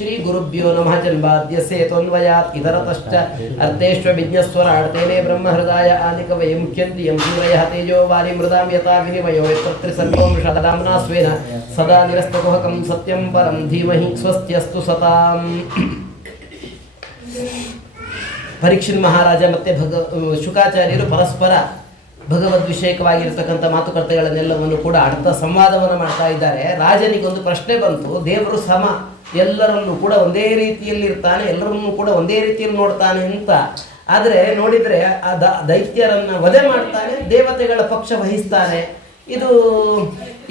ಶ್ರೀ ಗುರುಭ್ಯೋ ನಮಃ ಜನ್ಮಾದ್ಯಸ್ಯ ಯತೋನ್ವಯಾತ್ ಇತರತಶ್ಚ ಅರ್ಥೇಷ್ವಭಿಜ್ಞಸ್ವರಾಡ್ತೇನೆ ಬ್ರಹ್ಮಹೃದಾಯ ಆದಿಕವಯೇ ಮುಖ್ಯಂತಿ ಯಂ ಸೂರಯಃ ತೇಜೋ ವಾರಿ ಮೃದಾಂ ಯಥಾ ವಿನಿಮಯೋ ಯತ್ರ ಸರ್ವಂ ಷಡದಾಮ್ನಾ ಸ್ವೇನ ಸದಾ ನಿರಸ್ತಕುಹಕಂ ಸತ್ಯಂ ಪರಂ ಧೀಮಹಿ ಸ್ವಸ್ತ್ಯಸ್ತು ಸತಾಂ. ಪರೀಕ್ಷಿನ್ ಮಹಾರಾಜ ಮತ್ತು ಶುಕಾಚಾರ್ಯರು ಪರಸ್ಪರ ಭಗವದ್ವಿಷಯಕವಾಗಿರ್ತಕ್ಕಂಥ ಮಾತುಕತೆಗಳನ್ನೆಲ್ಲವನ್ನು ಕೂಡ ಆಡ್ತಾ ಸಂವಾದವನ್ನು ಮಾಡ್ತಾ ಇದ್ದಾರೆ. ರಾಜನಿಗೊಂದು ಪ್ರಶ್ನೆ ಬಂತು. ದೇವರು ಸಮ, ಎಲ್ಲರಲ್ಲೂ ಕೂಡ ಒಂದೇ ರೀತಿಯಲ್ಲಿ ಇರ್ತಾನೆ, ಎಲ್ಲರನ್ನೂ ಕೂಡ ಒಂದೇ ರೀತಿಯಲ್ಲಿ ನೋಡ್ತಾನೆ ಅಂತ. ಆದರೆ ನೋಡಿದರೆ ಆ ದೈತ್ಯರನ್ನು ವಧೆ ಮಾಡ್ತಾನೆ, ದೇವತೆಗಳ ಪಕ್ಷ ವಹಿಸ್ತಾನೆ. ಇದು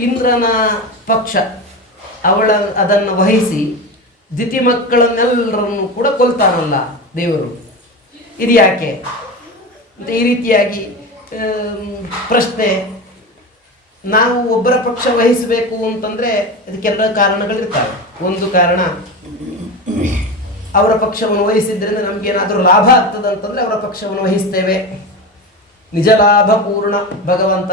ಇಂದ್ರನ ಪಕ್ಷ, ಅದನ್ನು ವಹಿಸಿ ದಿತಿ ಮಕ್ಕಳನ್ನೆಲ್ಲರನ್ನು ಕೂಡ ಕೊಲ್ತಾನಲ್ಲ ದೇವರು. ಇದು ಯಾಕೆ ಅಂತ ಈ ರೀತಿಯಾಗಿ ಪ್ರಶ್ನೆ. ನಾವು ಒಬ್ಬರ ಪಕ್ಷ ವಹಿಸಬೇಕು ಅಂತಂದರೆ ಅದಕ್ಕೆಲ್ಲ ಕಾರಣಗಳಿರ್ತವೆ. ಒಂದು ಕಾರಣ, ಅವರ ಪಕ್ಷವನ್ನು ವಹಿಸಿದ್ರಿಂದ ನಮಗೇನಾದರೂ ಲಾಭ ಆಗ್ತದಂತಂದರೆ ಅವರ ಪಕ್ಷವನ್ನು ವಹಿಸ್ತೇವೆ. ನಿಜ ಲಾಭ ಪೂರ್ಣ ಭಗವಂತ.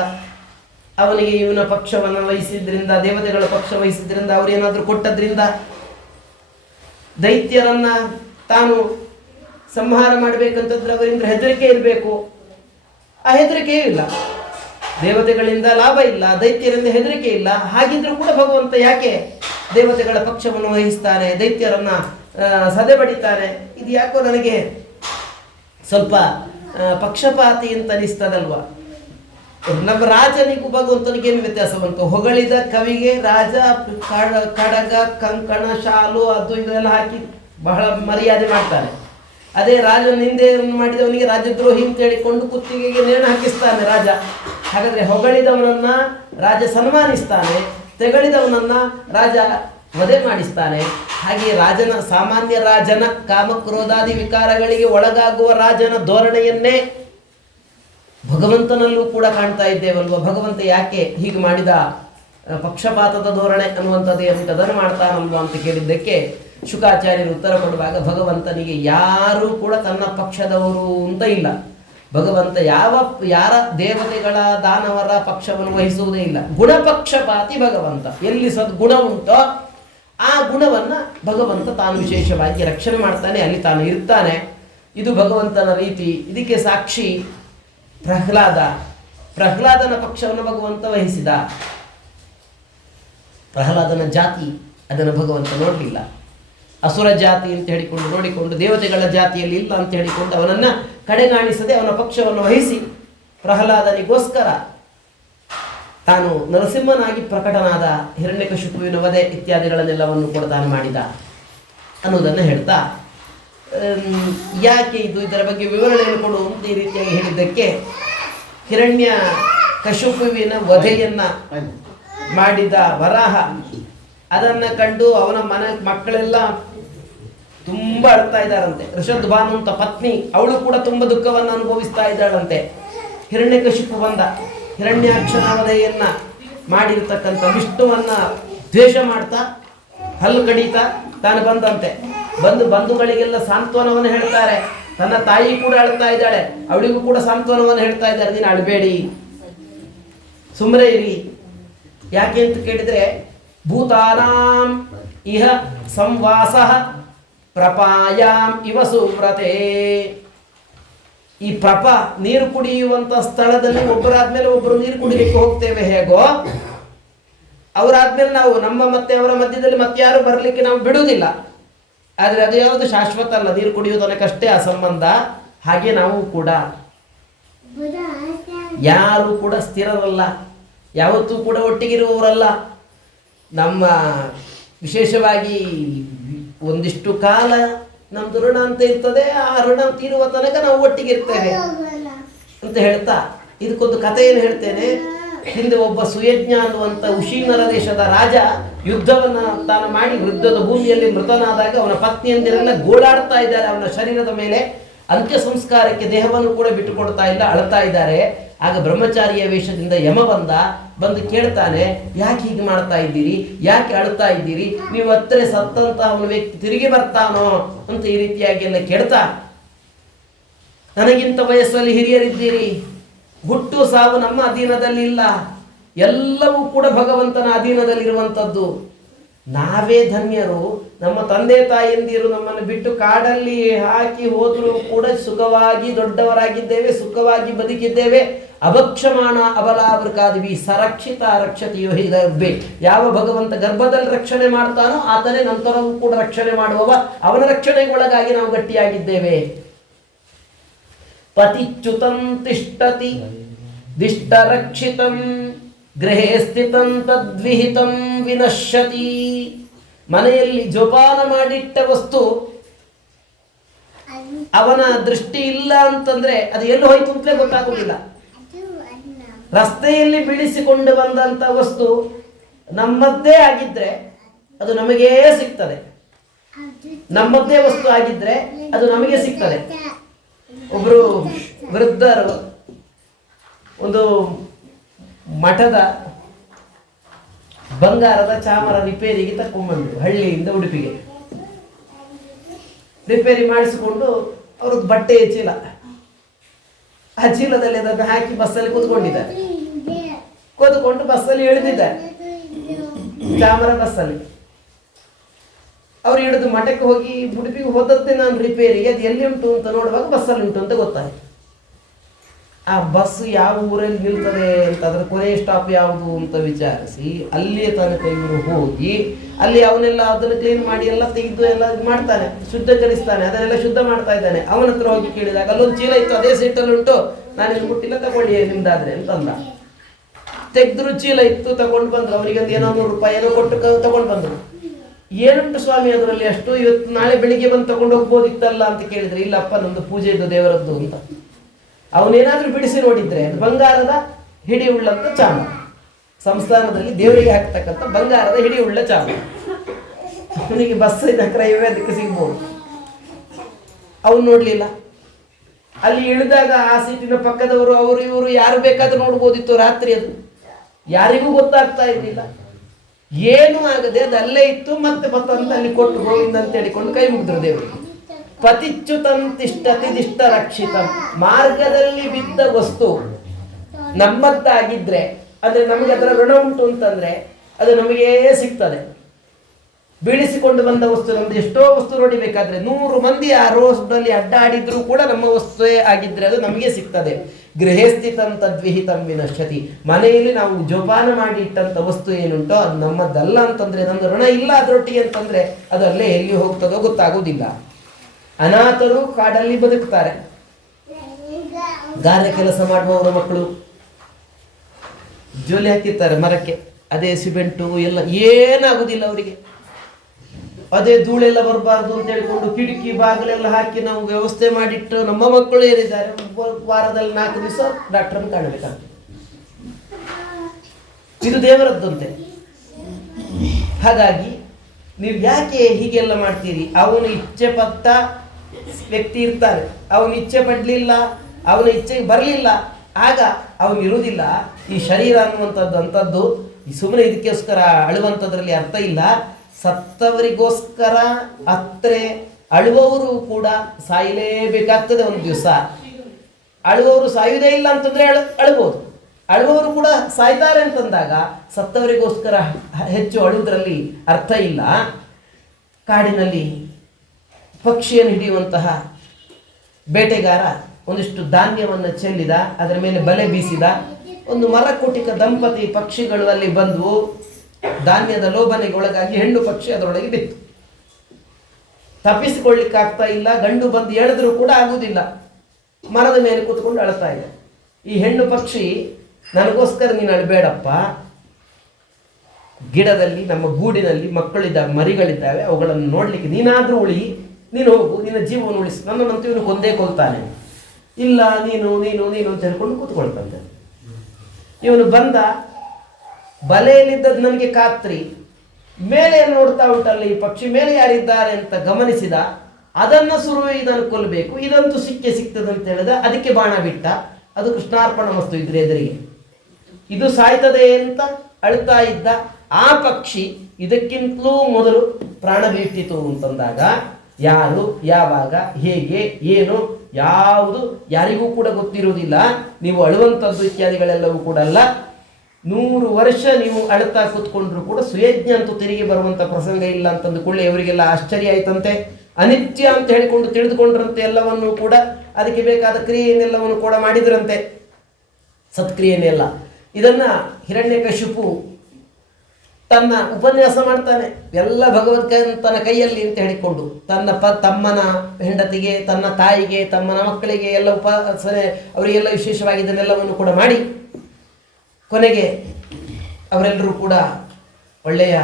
ಅವನಿಗೆ ಇವನ ಪಕ್ಷವನ್ನು ವಹಿಸಿದ್ರಿಂದ, ದೇವತೆಗಳ ಪಕ್ಷ ವಹಿಸಿದ್ರಿಂದ, ಅವರೇನಾದರೂ ಕೊಟ್ಟದ್ರಿಂದ ದೈತ್ಯರನ್ನು ತಾನು ಸಂಹಾರ ಮಾಡಬೇಕಂತಂದ್ರೆ ಅವರಿಂದ ಹೆದರಿಕೆ ಇರಬೇಕು. ಆ ಹೆದರಿಕೆಯೂ ಇಲ್ಲ. ದೇವತೆಗಳಿಂದ ಲಾಭ ಇಲ್ಲ, ದೈತ್ಯರಿಂದ ಹೆದರಿಕೆ ಇಲ್ಲ. ಹಾಗಿದ್ರೂ ಕೂಡ ಭಗವಂತ ಯಾಕೆ ದೇವತೆಗಳ ಪಕ್ಷವನ್ನು ವಹಿಸ್ತಾನೆ, ದೈತ್ಯರನ್ನ ಸದೆಬಡಿತಾನೆ? ಇದು ಯಾಕೋ ನನಗೆ ಸ್ವಲ್ಪ ಪಕ್ಷಪಾತಿ ಅಂತ ಅನಿಸ್ತದಲ್ವ. ನಮ್ಮ ರಾಜನಿಗೂ ಭಗವಂತನಿಗೇನು ವ್ಯತ್ಯಾಸ ಬಂತು? ಹೊಗಳಿದ ಕವಿಗೆ ರಾಜ ಕಡಗ ಕಂಕಣ ಶಾಲು ಅದು ಇದೆಲ್ಲ ಹಾಕಿ ಬಹಳ ಮರ್ಯಾದೆ ಮಾಡ್ತಾನೆ. ಅದೇ ರಾಜ ನಿಂದೆಯನ್ನು ಮಾಡಿದವನಿಗೆ ರಾಜದ್ರೋಹಿ ಅಂತ ಹೇಳಿಕೊಂಡು ಕುತ್ತಿಗೆಗೆ ನೇಣು ಹಾಕಿಸ್ತಾನೆ ರಾಜ. ಹಾಗಾದರೆ ಹೊಗಳಿದವನನ್ನ ರಾಜ ಸನ್ಮಾನಿಸ್ತಾನೆ, ತೆಗಳಿದವನನ್ನ ರಾಜ ವಧೆ ಮಾಡಿಸ್ತಾನೆ. ಹಾಗೆ ರಾಜನ, ಸಾಮಾನ್ಯ ರಾಜನ ಕಾಮಕ್ರೋಧಾದಿ ವಿಕಾರಗಳಿಗೆ ಒಳಗಾಗುವ ರಾಜನ ಧೋರಣೆಯನ್ನೇ ಭಗವಂತನಲ್ಲೂ ಕೂಡ ಕಾಣ್ತಾ ಇದ್ದೇವಲ್ವ. ಭಗವಂತ ಯಾಕೆ ಹೀಗೆ ಮಾಡಿದ? ಪಕ್ಷಪಾತದ ಧೋರಣೆ ಅನ್ನುವಂಥದ್ದು ಏನುಂಟು ಅದನ್ನು ಮಾಡ್ತಾನಲ್ವ ಅಂತ ಕೇಳಿದ್ದಕ್ಕೆ ಶುಕಾಚಾರ್ಯರು ಉತ್ತರ ಕೊಡುವಾಗ ಭಗವಂತನಿಗೆ ಯಾರೂ ಕೂಡ ತನ್ನ ಪಕ್ಷದವರು ಅಂತ ಇಲ್ಲ. ಭಗವಂತ ಯಾರ ದೇವತೆಗಳ ದಾನವರ ಪಕ್ಷವನ್ನು ವಹಿಸುವುದೇ ಇಲ್ಲ. ಗುಣಪಕ್ಷಪಾತಿ ಭಗವಂತ. ಎಲ್ಲಿ ಸದ್ಗುಣ ಉಂಟೋ ಆ ಗುಣವನ್ನು ಭಗವಂತ ತಾನು ವಿಶೇಷವಾಗಿ ರಕ್ಷಣೆ ಮಾಡ್ತಾನೆ, ಅಲ್ಲಿ ತಾನು ಇರ್ತಾನೆ. ಇದು ಭಗವಂತನ ರೀತಿ. ಇದಕ್ಕೆ ಸಾಕ್ಷಿ ಪ್ರಹ್ಲಾದನ ಪಕ್ಷವನ್ನು ಭಗವಂತ ವಹಿಸಿದ. ಪ್ರಹ್ಲಾದನ ಜಾತಿ ಅದನ್ನು ಭಗವಂತ ನೋಡಲಿಲ್ಲ. ಅಸುರ ಜಾತಿ ಅಂತ ಹೇಳಿಕೊಂಡು ನೋಡಿಕೊಂಡು ದೇವತೆಗಳ ಜಾತಿಯಲ್ಲಿ ಇಲ್ಲ ಅಂತ ಹೇಳಿಕೊಂಡು ಅವನನ್ನು ಕಡೆಗಾಣಿಸದೆ ಅವನ ಪಕ್ಷವನ್ನು ವಹಿಸಿ ಪ್ರಹ್ಲಾದನಿಗೋಸ್ಕರ ತಾನು ನರಸಿಂಹನಾಗಿ ಪ್ರಕಟನಾದ, ಹಿರಣ್ಯಕಶಿಪುವಿನ ವಧೆ ಇತ್ಯಾದಿಗಳನ್ನೆಲ್ಲವನ್ನು ಕೂಡ ತಾನು ಮಾಡಿದ ಅನ್ನೋದನ್ನು ಹೇಳ್ತಾ, ಯಾಕೆ ಇದು, ಇದರ ಬಗ್ಗೆ ವಿವರಣೆಯನ್ನು ಕೊಡು ಅಂತ ಈ ರೀತಿಯಾಗಿ ಹೇಳಿದ್ದಕ್ಕೆ, ಹಿರಣ್ಯ ಕಶಿಪುವಿನ ವಧೆಯನ್ನು ಮಾಡಿದ ವರಾಹ ಅದನ್ನು ಕಂಡು ಅವನ ಮಕ್ಕಳೆಲ್ಲ ತುಂಬ ಅಳ್ತಾ ಇದ್ದಾರಂತೆ. ಋಷದ್ಭಾನು ಅಂತ ಪತ್ನಿ, ಅವಳು ಕೂಡ ತುಂಬ ದುಃಖವನ್ನು ಅನುಭವಿಸ್ತಾ ಇದ್ದಾಳಂತೆ. ಹಿರಣ್ಯಕಶಿಪು ಬಂದ, ಹಿರಣ್ಯಾಕ್ಷನ ವಧೆಯನ್ನ ಮಾಡಿರ್ತಕ್ಕಂಥ ವಿಷ್ಣುವನ್ನ ದ್ವೇಷ ಮಾಡ್ತಾ ಹಲ್ಲು ಕಡಿತಾ ತಾನು ಬಂದಂತೆ. ಬಂಧುಗಳಿಗೆಲ್ಲ ಸಾಂತ್ವನವನ್ನು ಹೇಳ್ತಾರೆ. ತನ್ನ ತಾಯಿ ಕೂಡ ಅಳ್ತಾ ಇದ್ದಾಳೆ, ಅವಳಿಗೂ ಕೂಡ ಸಾಂತ್ವನವನ್ನು ಹೇಳ್ತಾ ಇದ್ದಾರೆ. ನೀನು ಅಳಬೇಡಿ, ಸುಮ್ಮನೆ ಇರಿ. ಯಾಕೆ ಅಂತ ಕೇಳಿದ್ರೆ, ಭೂತಾನಾಂ ಇಹ ಸಂವಾಸ ಪ್ರಪಾಯಾಂ ಇವ ಸುವ್ರತೆ. ಈ ನೀರು ಕುಡಿಯುವಂತ ಸ್ಥಳದಲ್ಲಿ ಒಬ್ಬರಾದ್ಮೇಲೆ ಒಬ್ಬರು ನೀರು ಕುಡಿಲಿಕ್ಕೆ ಹೋಗ್ತೇವೆ ಹೇಗೋ, ಅವರಾದ್ಮೇಲೆ ನಾವು ನಮ್ಮ ಮತ್ತೆ ಅವರ ಮಧ್ಯದಲ್ಲಿ ಮತ್ತೆ ಯಾರು ಬರಲಿಕ್ಕೆ ನಾವು ಬಿಡುವುದಿಲ್ಲ. ಆದರೆ ಅದು ಯಾವುದು ಶಾಶ್ವತ ಅಲ್ಲ, ನೀರು ಕುಡಿಯುವುದಕ್ಕಷ್ಟೇ ಆ ಸಂಬಂಧ. ಹಾಗೆ ನಾವು ಕೂಡ ಯಾರು ಕೂಡ ಸ್ಥಿರರಲ್ಲ, ಯಾವತ್ತೂ ಕೂಡ ಒಟ್ಟಿಗಿರುವವರಲ್ಲ. ನಮ್ಮ ವಿಶೇಷವಾಗಿ ಒಂದಿಷ್ಟು ಕಾಲ ನಮ್ದು ಋಣ ಅಂತ ಇರ್ತದೆ, ಆ ಋಣ ತೀರುವ ತನಕ ನಾವು ಒಟ್ಟಿಗೆ ಇರ್ತೇವೆ ಅಂತ ಹೇಳ್ತಾ ಇದಕ್ಕೊಂದು ಕಥೆಯನ್ನು ಹೇಳ್ತೇನೆ. ಹಿಂದೆ ಒಬ್ಬ ಸುಯಜ್ಞ ಅನ್ನುವಂಥ ಉಶೀನರ ದೇಶದ ರಾಜ ಯುದ್ಧವನ್ನು ತಾನು ಮಾಡಿ ಯುದ್ಧದ ಭೂಮಿಯಲ್ಲಿ ಮೃತನಾದಾಗ ಅವನ ಪತ್ನಿಯಂದಿರೆಲ್ಲ ಗೋಳಾಡ್ತಾ ಇದ್ದಾರೆ ಅವನ ಶರೀರದ ಮೇಲೆ. ಅಂತ್ಯ ಸಂಸ್ಕಾರಕ್ಕೆ ದೇಹವನ್ನು ಕೂಡ ಬಿಟ್ಟುಕೊಡ್ತಾ ಇಲ್ಲ, ಅಳ್ತಾ ಇದ್ದಾರೆ. ಆಗ ಬ್ರಹ್ಮಚಾರಿಯ ವೇಷದಿಂದ ಯಮ ಬಂದು ಕೇಳ್ತಾನೆ, ಯಾಕೆ ಹೀಗೆ ಮಾಡ್ತಾ ಇದ್ದೀರಿ, ಯಾಕೆ ಅಳ್ತಾ ಇದ್ದೀರಿ, ನೀವು ಹತ್ತಿರ ಸತ್ತಂತ ಅವನ ವ್ಯಕ್ತಿ ತಿರುಗಿ ಬರ್ತಾನೋ ಅಂತ ಈ ರೀತಿಯಾಗಿ ಎಲ್ಲ ಕೇಳ್ತಾ, ನನಗಿಂತ ವಯಸ್ಸಲ್ಲಿ ಹಿರಿಯರಿದ್ದೀರಿ, ಹುಟ್ಟು ಸಾವು ನಮ್ಮ ಅಧೀನದಲ್ಲಿ ಇಲ್ಲ, ಎಲ್ಲವೂ ಕೂಡ ಭಗವಂತನ ಅಧೀನದಲ್ಲಿರುವಂಥದ್ದು. ನಾವೇ ಧನ್ಯರು. ನಮ್ಮ ತಂದೆ ತಾಯಂದಿರು ನಮ್ಮನ್ನು ಬಿಟ್ಟು ಕಾಡಲ್ಲಿ ಹಾಕಿ ಹೋದರೂ ಕೂಡ ಸುಖವಾಗಿ ದೊಡ್ಡವರಾಗಿದ್ದೇವೆ, ಸುಖವಾಗಿ ಬದುಕಿದ್ದೇವೆ. ಅಭಕ್ಷಮಾಣ ಅಬಲಾವೃಕಾದಿವಿ ಸರಕ್ಷಿತ ರಕ್ಷತೆಯೋ ಹೀಗೆ. ಯಾವ ಭಗವಂತ ಗರ್ಭದಲ್ಲಿ ರಕ್ಷಣೆ ಮಾಡ್ತಾನೋ ಆತನೇ ನಂತರವೂ ಕೂಡ ರಕ್ಷಣೆ ಮಾಡುವವ. ಅವನ ರಕ್ಷಣೆಗೊಳಗಾಗಿ ನಾವು ಗಟ್ಟಿಯಾಗಿದ್ದೇವೆ. ಪತಿಚ್ಯುತಂ ತಿಷ್ಟತಿ ದಿಷ್ಟರಕ್ಷಿತಂ ಗೃಹೇ ಸ್ಥಿತಂ ತದ್ವಿಹಿತಂ ವಿನಶ್ಯತಿ. ಮನೆಯಲ್ಲಿ ಜೋಪಾನ ಮಾಡಿಟ್ಟ ವಸ್ತು ಅವನ ದೃಷ್ಟಿ ಇಲ್ಲ ಅಂತಂದ್ರೆ ಅದು ಎಲ್ಲಿ ಹೋಯ್ತು ಅಂತಲೇ ಗೊತ್ತಾಗುವುದಿಲ್ಲ. ರಸ್ತೆಯಲ್ಲಿ ಬಿಡಿಸಿಕೊಂಡು ಬಂದಂತ ವಸ್ತು ನಮ್ಮದ್ದೇ ಆಗಿದ್ರೆ ಅದು ನಮಗೇ ಸಿಗ್ತದೆ. ನಮ್ಮದ್ದೇ ವಸ್ತು ಆಗಿದ್ರೆ ಅದು ನಮಗೆ ಸಿಗ್ತದೆ. ಒಬ್ರು ವೃದ್ಧರು ಒಂದು ಮಠದ ಬಂಗಾರದ ಚಾಮರ ರಿಪೇರಿಗೆ ತಕೊಂಡ್ಬಂದ್ರು. ಹಳ್ಳಿಯಿಂದ ಉಡುಪಿಗೆ ರಿಪೇರಿ ಮಾಡಿಸಿಕೊಂಡು ಅವ್ರದ್ದು ಬಟ್ಟೆಯ ಚೀಲ, ಆ ಚೀಲದಲ್ಲಿ ಅದನ್ನು ಹಾಕಿ ಬಸ್ಸಲ್ಲಿ ಕೂತ್ಕೊಂಡಿದ್ದಾರೆ. ಕೂತ್ಕೊಂಡು ಬಸ್ಸಲ್ಲಿ ಇಳಿದಿದ್ದಾರೆ, ಚಾಮರ ಬಸ್ಸಲ್ಲಿ. ಅವ್ರು ಹಿಡಿದು ಮಠಕ್ಕೆ ಹೋಗಿ ಉಡುಪಿಗೆ ಹೋದದ್ದೇ ನಾನು ರಿಪೇರಿಗೆ, ಅದು ಎಲ್ಲಿ ಉಂಟು ಅಂತ ನೋಡುವಾಗ ಬಸ್ಸಲ್ಲಿ ಉಂಟು ಅಂತ ಗೊತ್ತಾಯ್ತು. ಆ ಬಸ್ ಯಾವ ಊರಲ್ಲಿ ನಿಲ್ತದೆ ಅಂತ ಅದರ ಕೊನೆಯ ಸ್ಟಾಪ್ ಯಾವುದು ಅಂತ ವಿಚಾರಿಸಿ ಅಲ್ಲಿಯೇ ತನಕ ಇವರು ಹೋಗಿ ಅಲ್ಲಿ ಅವನೆಲ್ಲ ಅದನ್ನು ಕ್ಲೀನ್ ಮಾಡಿ ಎಲ್ಲ ತೆಗೆದು ಎಲ್ಲ ಮಾಡ್ತಾನೆ, ಶುದ್ಧೀಕರಿಸ್ತಾನೆ, ಅದನ್ನೆಲ್ಲ ಶುದ್ಧ ಮಾಡ್ತಾ ಇದ್ದಾನೆ. ಅವನ ಹತ್ರ ಹೋಗಿ ಕೇಳಿದಾಗ ಅಲ್ಲೊಂದು ಚೀಲ ಇತ್ತು, ಅದೇ ಸೀಟಲ್ಲಿ ಉಂಟು, ನಾನಿಲ್ಲಿ ಮುಟ್ಟಿಲ್ಲ, ತಗೊಳ್ಳಿ ನಿಮ್ದಾದ್ರೆ ಅಂತಂದ. ತೆಗೆದ್ರು, ಚೀಲ ಇತ್ತು, ತಗೊಂಡು ಬಂದ್ರು. ಅವರಿಗೆ ಒಂದು ಏನೋ 100 ರೂಪಾಯಿ ಏನೋ ಕೊಟ್ಟು ತಗೊಂಡು ಬಂದರು. ಏನುಂಟು ಸ್ವಾಮಿ ಅದರಲ್ಲಿ ಅಷ್ಟು, ಇವತ್ತು ನಾಳೆ ಬೆಳಿಗ್ಗೆ ಬಂದು ತಗೊಂಡು ಹೋಗ್ಬೋದಿತ್ತಲ್ಲ ಅಂತ ಕೇಳಿದ್ರೆ, ಇಲ್ಲಪ್ಪ ನಮ್ದು ಪೂಜೆ ಇದ್ದು ದೇವರದ್ದು ಅಂತ. ಅವನೇನಾದ್ರೂ ಬಿಡಿಸಿ ನೋಡಿದ್ರೆ ಅದು ಬಂಗಾರದ ಹಿಡಿ ಉಳ್ಳಂತ ಚಾಮ, ಸಂಸ್ಥಾನದಲ್ಲಿ ದೇವರಿಗೆ ಹಾಕ್ತಕ್ಕಂಥ ಬಂಗಾರದ ಹಿಡಿ ಉಳ್ಳ ಚಾಮ. ಅವನಿಗೆ ಬಸ್ಸಿನ ಕ್ರಯವೇ ಅದಕ್ಕೆ ಸಿಗ್ಬೋದು. ಅವನು ನೋಡ್ಲಿಲ್ಲ. ಅಲ್ಲಿ ಇಳಿದಾಗ ಆ ಸೀಟಿನ ಪಕ್ಕದವರು ಅವರು ಇವರು ಯಾರು ಬೇಕಾದ್ರೂ ನೋಡ್ಬೋದಿತ್ತು. ರಾತ್ರಿ ಅದು ಯಾರಿಗೂ ಗೊತ್ತಾಗ್ತಾ ಇರಲಿಲ್ಲ. ಏನೂ ಆಗದೆ ಅದು ಅಲ್ಲೇ ಇತ್ತು. ಮತ್ತೆ ಮತ್ತಂತ ಅಲ್ಲಿ ಕೊಟ್ಟು ಗೋವಿಂದ ಅಂತ ಹೇಳಿಕೊಂಡು ಕೈ ಮುಗಿದ್ರು ದೇವರಿಗೆ. ಪತಿಚ್ಯುತಂತಿಷ್ಟತಿ ದಿಷ್ಟ ರಕ್ಷಿತಂ. ಮಾರ್ಗದಲ್ಲಿ ಬಿದ್ದ ವಸ್ತು ನಮ್ಮದ್ದಾಗಿದ್ರೆ, ಅಂದ್ರೆ ನಮಗೆ ಅದರ ಋಣ ಉಂಟು ಅಂತಂದ್ರೆ ಅದು ನಮಗೇ ಸಿಗ್ತದೆ. ಬೀಳಿಸಿಕೊಂಡು ಬಂದ ವಸ್ತು ನಮ್ದು. ಎಷ್ಟೋ ವಸ್ತು ನೋಡಿಬೇಕಾದ್ರೆ 100 ಮಂದಿ ಆ ರೋಡ್ನಲ್ಲಿ ಅಡ್ಡಾಡಿದ್ರು ಕೂಡ ನಮ್ಮ ವಸ್ತುವೇ ಆಗಿದ್ರೆ ಅದು ನಮಗೆ ಸಿಗ್ತದೆ. ಗೃಹೇ ಸ್ಥಿತಂ ತದ್ವಿಹಿತಂ ವಿನಶ್ಯತಿ. ಮನೆಯಲ್ಲಿ ನಾವು ಜೋಪಾನ ಮಾಡಿ ಇಟ್ಟಂತ ವಸ್ತು ಏನುಂಟೋ ಅದು ನಮ್ಮದಲ್ಲ ಅಂತಂದ್ರೆ, ನಮ್ದು ಋಣ ಇಲ್ಲ ಅದರೊಟ್ಟಿಗೆ ಅಂತಂದ್ರೆ ಅದು ಅಲ್ಲೇ ಎಲ್ಲಿ ಹೋಗ್ತದೋ ಗೊತ್ತಾಗೋದಿಲ್ಲ. ಅನಾಥರು ಕಾಡಲ್ಲಿ ಬದುಕ್ತಾರೆ. ಗಾರೆ ಕೆಲಸ ಮಾಡುವವರ ಮಕ್ಕಳು ಜೋಲಿ ಹಾಕಿರ್ತಾರೆ ಮರಕ್ಕೆ, ಅದೇ ಸಿಮೆಂಟು ಎಲ್ಲ ಏನಾಗುದಿಲ್ಲ ಅವರಿಗೆ. ಅದೇ ಧೂಳೆಲ್ಲ ಬರಬಾರ್ದು ಅಂತ ಹೇಳ್ಕೊಂಡು ಕಿಟಕಿ ಬಾಗಿಲೆಲ್ಲ ಹಾಕಿ ನಾವು ವ್ಯವಸ್ಥೆ ಮಾಡಿಟ್ಟು ನಮ್ಮ ಮಕ್ಕಳು ಏನಿದ್ದಾರೆ ವಾರದಲ್ಲಿ 4 ದಿವಸ ಡಾಕ್ಟರ್ನ ಕಾಣಬೇಕಾಗ್ತದೆ. ಇದು ದೇವರದ್ದಂತೆ. ಹಾಗಾಗಿ ನೀವು ಯಾಕೆ ಹೀಗೆಲ್ಲ ಮಾಡ್ತೀರಿ? ಅವನು ಇಚ್ಛೆ ಪಟ್ಟ ವ್ಯಕ್ತಿ ಇರ್ತಾನೆ, ಅವನು ಇಚ್ಛೆ ಪಡಲಿಲ್ಲ, ಅವನ ಇಚ್ಛೆಗೆ ಬರಲಿಲ್ಲ, ಆಗ ಅವನು ಇರುವುದಿಲ್ಲ. ಈ ಶರೀರ ಅನ್ನುವಂಥದ್ದು ಈ ಸುಮ್ಮನೆ ಇದಕ್ಕೋಸ್ಕರ ಅಳುವಂಥದ್ರಲ್ಲಿ ಅರ್ಥ ಇಲ್ಲ. ಸತ್ತವರಿಗೋಸ್ಕರ ಅತ್ರೆ ಅಳುವವರು ಕೂಡ ಸಾಯಲೇಬೇಕಾಗ್ತದೆ ಒಂದು ದಿವಸ. ಅಳುವವರು ಸಾಯುವುದೇ ಇಲ್ಲ ಅಂತಂದ್ರೆ ಅಳುವುದು, ಅಳುವವರು ಕೂಡ ಸಾಯ್ತಾರೆ ಅಂತಂದಾಗ ಸತ್ತವರಿಗೋಸ್ಕರ ಹೆಚ್ಚು ಅಳುವುದರಲ್ಲಿ ಅರ್ಥ ಇಲ್ಲ. ಕಾಡಿನಲ್ಲಿ ಪಕ್ಷಿಯನ್ನು ಹಿಡಿಯುವಂತಹ ಬೇಟೆಗಾರ ಒಂದಿಷ್ಟು ಧಾನ್ಯವನ್ನು ಚೆಲ್ಲಿದ, ಅದರ ಮೇಲೆ ಬಲೆ ಬೀಸಿದ. ಒಂದು ಮರಕುಟಿಕ ದಂಪತಿ ಪಕ್ಷಿಗಳು ಅಲ್ಲಿ ಬಂದು ಧಾನ್ಯದ ಲೋಭನೆಗೆ ಒಳಗಾಗಿ ಹೆಣ್ಣು ಪಕ್ಷಿ ಅದರೊಳಗೆ ಬಿತ್ತು. ತಪ್ಪಿಸಿಕೊಳ್ಳಿಕ್ಕಾಗ್ತಾ ಇಲ್ಲ. ಗಂಡು ಬಂದು ಎಳೆದ್ರೂ ಕೂಡ ಆಗುವುದಿಲ್ಲ. ಮರದ ಮೇಲೆ ಕೂತ್ಕೊಂಡು ಅಳ್ತಾ ಇದೆ. ಈ ಹೆಣ್ಣು ಪಕ್ಷಿ, ನನಗೋಸ್ಕರ ನೀನು ಅಳಬೇಡಪ್ಪ, ಗಿಡದಲ್ಲಿ ನಮ್ಮ ಗೂಡಿನಲ್ಲಿ ಮಕ್ಕಳಿದ್ದಾವೆ, ಮರಿಗಳಿದ್ದಾವೆ, ಅವುಗಳನ್ನು ನೋಡ್ಲಿಕ್ಕೆ ನೀನಾದ್ರೂ ಉಳಿ, ನೀನು ಹೋಗು, ನಿನ್ನ ಜೀವವನ್ನು ಉಳಿಸಿ, ನನ್ನಂತೂ ಇವನು ಕೊಂದೇ ಕೊಲ್ತಾನೆ. ಇಲ್ಲ, ನೀನು ನೀನು ನೀನು ಅಂತ ಹೇಳ್ಕೊಂಡು ಕೂತ್ಕೊಳ್ತಂತೆ. ಇವನು ಬಂದ, ಬಲೆಯಲ್ಲಿದ್ದದ್ದು ನನಗೆ ಖಾತ್ರಿ, ಮೇಲೆ ನೋಡ್ತಾ ಉಂಟಲ್ಲ ಈ ಪಕ್ಷಿ, ಮೇಲೆ ಯಾರಿದ್ದಾರೆ ಅಂತ ಗಮನಿಸಿದ. ಅದನ್ನು ಸುರುವೆ ಇದನ್ನು ಕೊಲ್ಲಬೇಕು, ಇದಂತೂ ಸಿಗ್ತದೆ ಅಂತ ಹೇಳಿದ. ಅದಕ್ಕೆ ಬಾಣ ಬಿಟ್ಟ. ಅದು ಕೃಷ್ಣಾರ್ಪಣ ವಸ್ತು ಇದ್ರೆ ಎದುರಿಗೆ. ಇದು ಸಾಯ್ತದೆ ಅಂತ ಅಳ್ತಾ ಇದ್ದ. ಆ ಪಕ್ಷಿ ಇದಕ್ಕಿಂತಲೂ ಮೊದಲು ಪ್ರಾಣ ಬಿಟ್ಟಿತು ಅಂತಂದಾಗ ಯಾರು, ಯಾವಾಗ, ಹೇಗೆ, ಏನು, ಯಾವುದು ಯಾರಿಗೂ ಕೂಡ ಗೊತ್ತಿರುವುದಿಲ್ಲ. ನೀವು ಅಳುವಂಥದ್ದು ಇತ್ಯಾದಿಗಳೆಲ್ಲವೂ ಕೂಡ ಅಲ್ಲ. 100 ವರ್ಷ ನೀವು ಅಳ್ತಾ ಕೂತ್ಕೊಂಡ್ರು ಕೂಡ ಸುಯಜ್ಞ ಅಂತೂ ತಿರುಗಿ ಬರುವಂಥ ಪ್ರಸಂಗ ಇಲ್ಲ ಅಂತಂದುಕೊಳ್ಳಿ ಇವರಿಗೆಲ್ಲ ಆಶ್ಚರ್ಯ ಆಯ್ತಂತೆ. ಅನಿತ್ಯ ಅಂತ ಹೇಳಿಕೊಂಡು ತಿಳಿದುಕೊಂಡ್ರಂತೆ ಎಲ್ಲವನ್ನು ಕೂಡ. ಅದಕ್ಕೆ ಬೇಕಾದ ಕ್ರಿಯೆಯನ್ನೆಲ್ಲವನ್ನು ಕೂಡ ಮಾಡಿದ್ರಂತೆ, ಸತ್ಕ್ರಿಯೆನೆಲ್ಲ. ಇದನ್ನ ಹಿರಣ್ಯಕಶಿಪು ತನ್ನ ಉಪನ್ಯಾಸ ಮಾಡ್ತಾನೆ, ಎಲ್ಲ ಭಗವದ್ಗೀತನ ಕೈಯಲ್ಲಿ ಅಂತ ಹೇಳಿಕೊಂಡು. ತನ್ನ ತಮ್ಮನ ಹೆಂಡತಿಗೆ, ತನ್ನ ತಾಯಿಗೆ, ತಮ್ಮನ ಮಕ್ಕಳಿಗೆ ಎಲ್ಲ ಉಪಾಸನೆ ಅವರಿಗೆಲ್ಲ ವಿಶೇಷವಾಗಿ ಇದನ್ನೆಲ್ಲವನ್ನು ಕೂಡ ಮಾಡಿ ಕೊನೆಗೆ ಅವರೆಲ್ಲರೂ ಕೂಡ ಒಳ್ಳೆಯ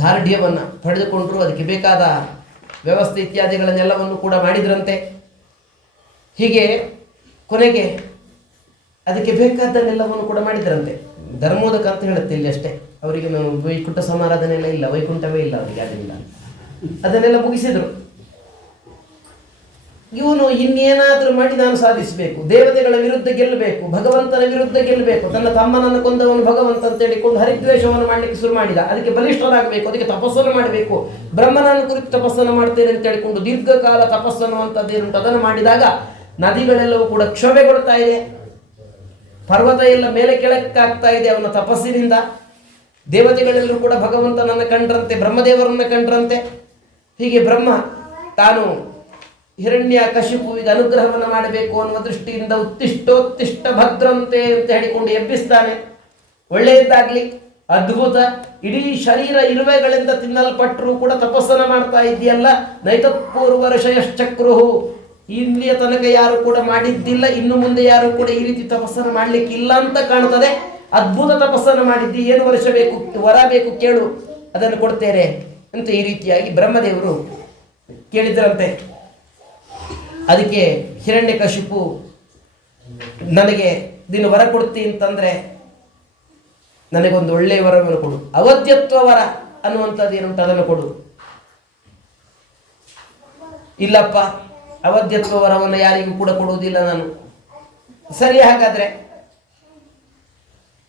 ದಾರ್ಢ್ಯವನ್ನು ಪಡೆದುಕೊಂಡರು. ಅದಕ್ಕೆ ಬೇಕಾದ ವ್ಯವಸ್ಥೆ ಇತ್ಯಾದಿಗಳನ್ನೆಲ್ಲವನ್ನು ಕೂಡ ಮಾಡಿದ್ರಂತೆ. ಹೀಗೆ ಕೊನೆಗೆ ಅದಕ್ಕೆ ಬೇಕಾದ್ದನ್ನೆಲ್ಲವನ್ನು ಕೂಡ ಮಾಡಿದ್ರಂತೆ. ಧರ್ಮೋದಕ ಅಂತ ಹೇಳುತ್ತೆ ಇಲ್ಲಿ ಅಷ್ಟೇ. ಅವರಿಗೆ ವೈಕುಂಠ ಸಮಾರಾಧನೆ ಎಲ್ಲ ಇಲ್ಲ, ವೈಕುಂಠವೇ ಇಲ್ಲ ಅವರಿಗೆ. ಅದರಿಂದ ಅದನ್ನೆಲ್ಲ ಮುಗಿಸಿದರು. ಇವನು ಇನ್ನೇನಾದರೂ ಮಾಡಿ ನಾನು ಸಾಧಿಸಬೇಕು, ದೇವತೆಗಳ ವಿರುದ್ಧ ಗೆಲ್ಲಬೇಕು, ಭಗವಂತನ ವಿರುದ್ಧ ಗೆಲ್ಲಬೇಕು. ತನ್ನ ತಮ್ಮನನ್ನು ಕೊಂದವನು ಭಗವಂತ ಅಂತ ಹೇಳಿಕೊಂಡು ಹರಿದ್ವೇಷವನ್ನು ಮಾಡಲಿಕ್ಕೆ ಶುರು ಮಾಡಿದ. ಅದಕ್ಕೆ ಬಲಿಷ್ಠರಾಗಬೇಕು, ಅದಕ್ಕೆ ತಪಸ್ಸನ್ನು ಮಾಡಬೇಕು. ಬ್ರಹ್ಮನನ್ನು ಕುರಿತು ತಪಸ್ಸನ್ನು ಮಾಡ್ತೇನೆ ಅಂತ ಹೇಳಿಕೊಂಡು ದೀರ್ಘಕಾಲ ತಪಸ್ಸನ್ನು ಅಂತದ್ದೇನುಂಟು ಅದನ್ನು ಮಾಡಿದಾಗ ನದಿಗಳೆಲ್ಲವೂ ಕೂಡ ಕ್ಷೋಭೆಗೊಳ್ತಾ ಇದೆ, ಪರ್ವತ ಎಲ್ಲ ಮೇಲೆ ಕೆಳಕ್ಕಾಗ್ತಾ ಇದೆ ಅವನ ತಪಸ್ಸಿನಿಂದ. ದೇವತೆಗಳೆಲ್ಲರೂ ಕೂಡ ಭಗವಂತನನ್ನು ಕಂಡ್ರಂತೆ, ಬ್ರಹ್ಮದೇವರನ್ನು ಕಂಡ್ರಂತೆ. ಹೀಗೆ ಬ್ರಹ್ಮ ತಾನು ಹಿರಣ್ಯ ಕಶಿಪುವಿಗೆ ಅನುಗ್ರಹವನ್ನು ಮಾಡಬೇಕು ಅನ್ನುವ ದೃಷ್ಟಿಯಿಂದ ಉತ್ತಿಷ್ಟೋತ್ತಿಷ್ಟ ಭದ್ರಂತೆ ಅಂತ ಹೇಳಿಕೊಂಡು ಎಬ್ಬಿಸ್ತಾನೆ. ಒಳ್ಳೆಯದಾಗ್ಲಿ, ಅದ್ಭುತ, ಇಡೀ ಶರೀರ ಇರುವೆಗಳಿಂದ ತಿನ್ನಲ್ಪಟ್ಟರೂ ಕೂಡ ತಪಸ್ಸನ್ನು ಮಾಡ್ತಾ ಇದೆಯಲ್ಲ, ನೈತತ್ಪೂರ್ವ ಋಷಯಶ್ಚಕ್ರುಹು, ಇಲ್ಲಿಯ ತನಕ ಯಾರು ಕೂಡ ಮಾಡಿದ್ದಿಲ್ಲ, ಇನ್ನು ಮುಂದೆ ಯಾರು ಕೂಡ ಈ ರೀತಿ ತಪಸ್ಸನ್ನು ಮಾಡಲಿಕ್ಕೆ ಇಲ್ಲ ಅಂತ ಕಾಣ್ತದೆ. ಅದ್ಭುತ ತಪಸ್ಸನ್ನು ಮಾಡಿದ್ದಿ, ಏನು ವರ್ಷ ಬೇಕು, ವರ ಬೇಕು ಕೇಳು, ಅದನ್ನು ಕೊಡ್ತೇನೆ ಅಂತ ಈ ರೀತಿಯಾಗಿ ಬ್ರಹ್ಮದೇವರು ಕೇಳಿದ್ರಂತೆ. ಅದಕ್ಕೆ ಹಿರಣ್ಯಕಶಿಪು ನನಗೆ ನೀನು ವರ ಕೊಡ್ತಿ ಅಂತಂದರೆ ನನಗೊಂದು ಒಳ್ಳೆಯ ವರವನ್ನು ಕೊಡು, ಅವಧ್ಯತ್ವ ವರ ಅನ್ನುವಂಥದ್ದು ಏನುಂಟು ಅದನ್ನು ಕೊಡು. ಇಲ್ಲಪ್ಪ, ಅವಧ್ಯತ್ವ ವರವನ್ನು ಯಾರಿಗೂ ಕೂಡ ಕೊಡುವುದಿಲ್ಲ ನಾನು. ಸರಿ, ಹಾಗಾದ್ರೆ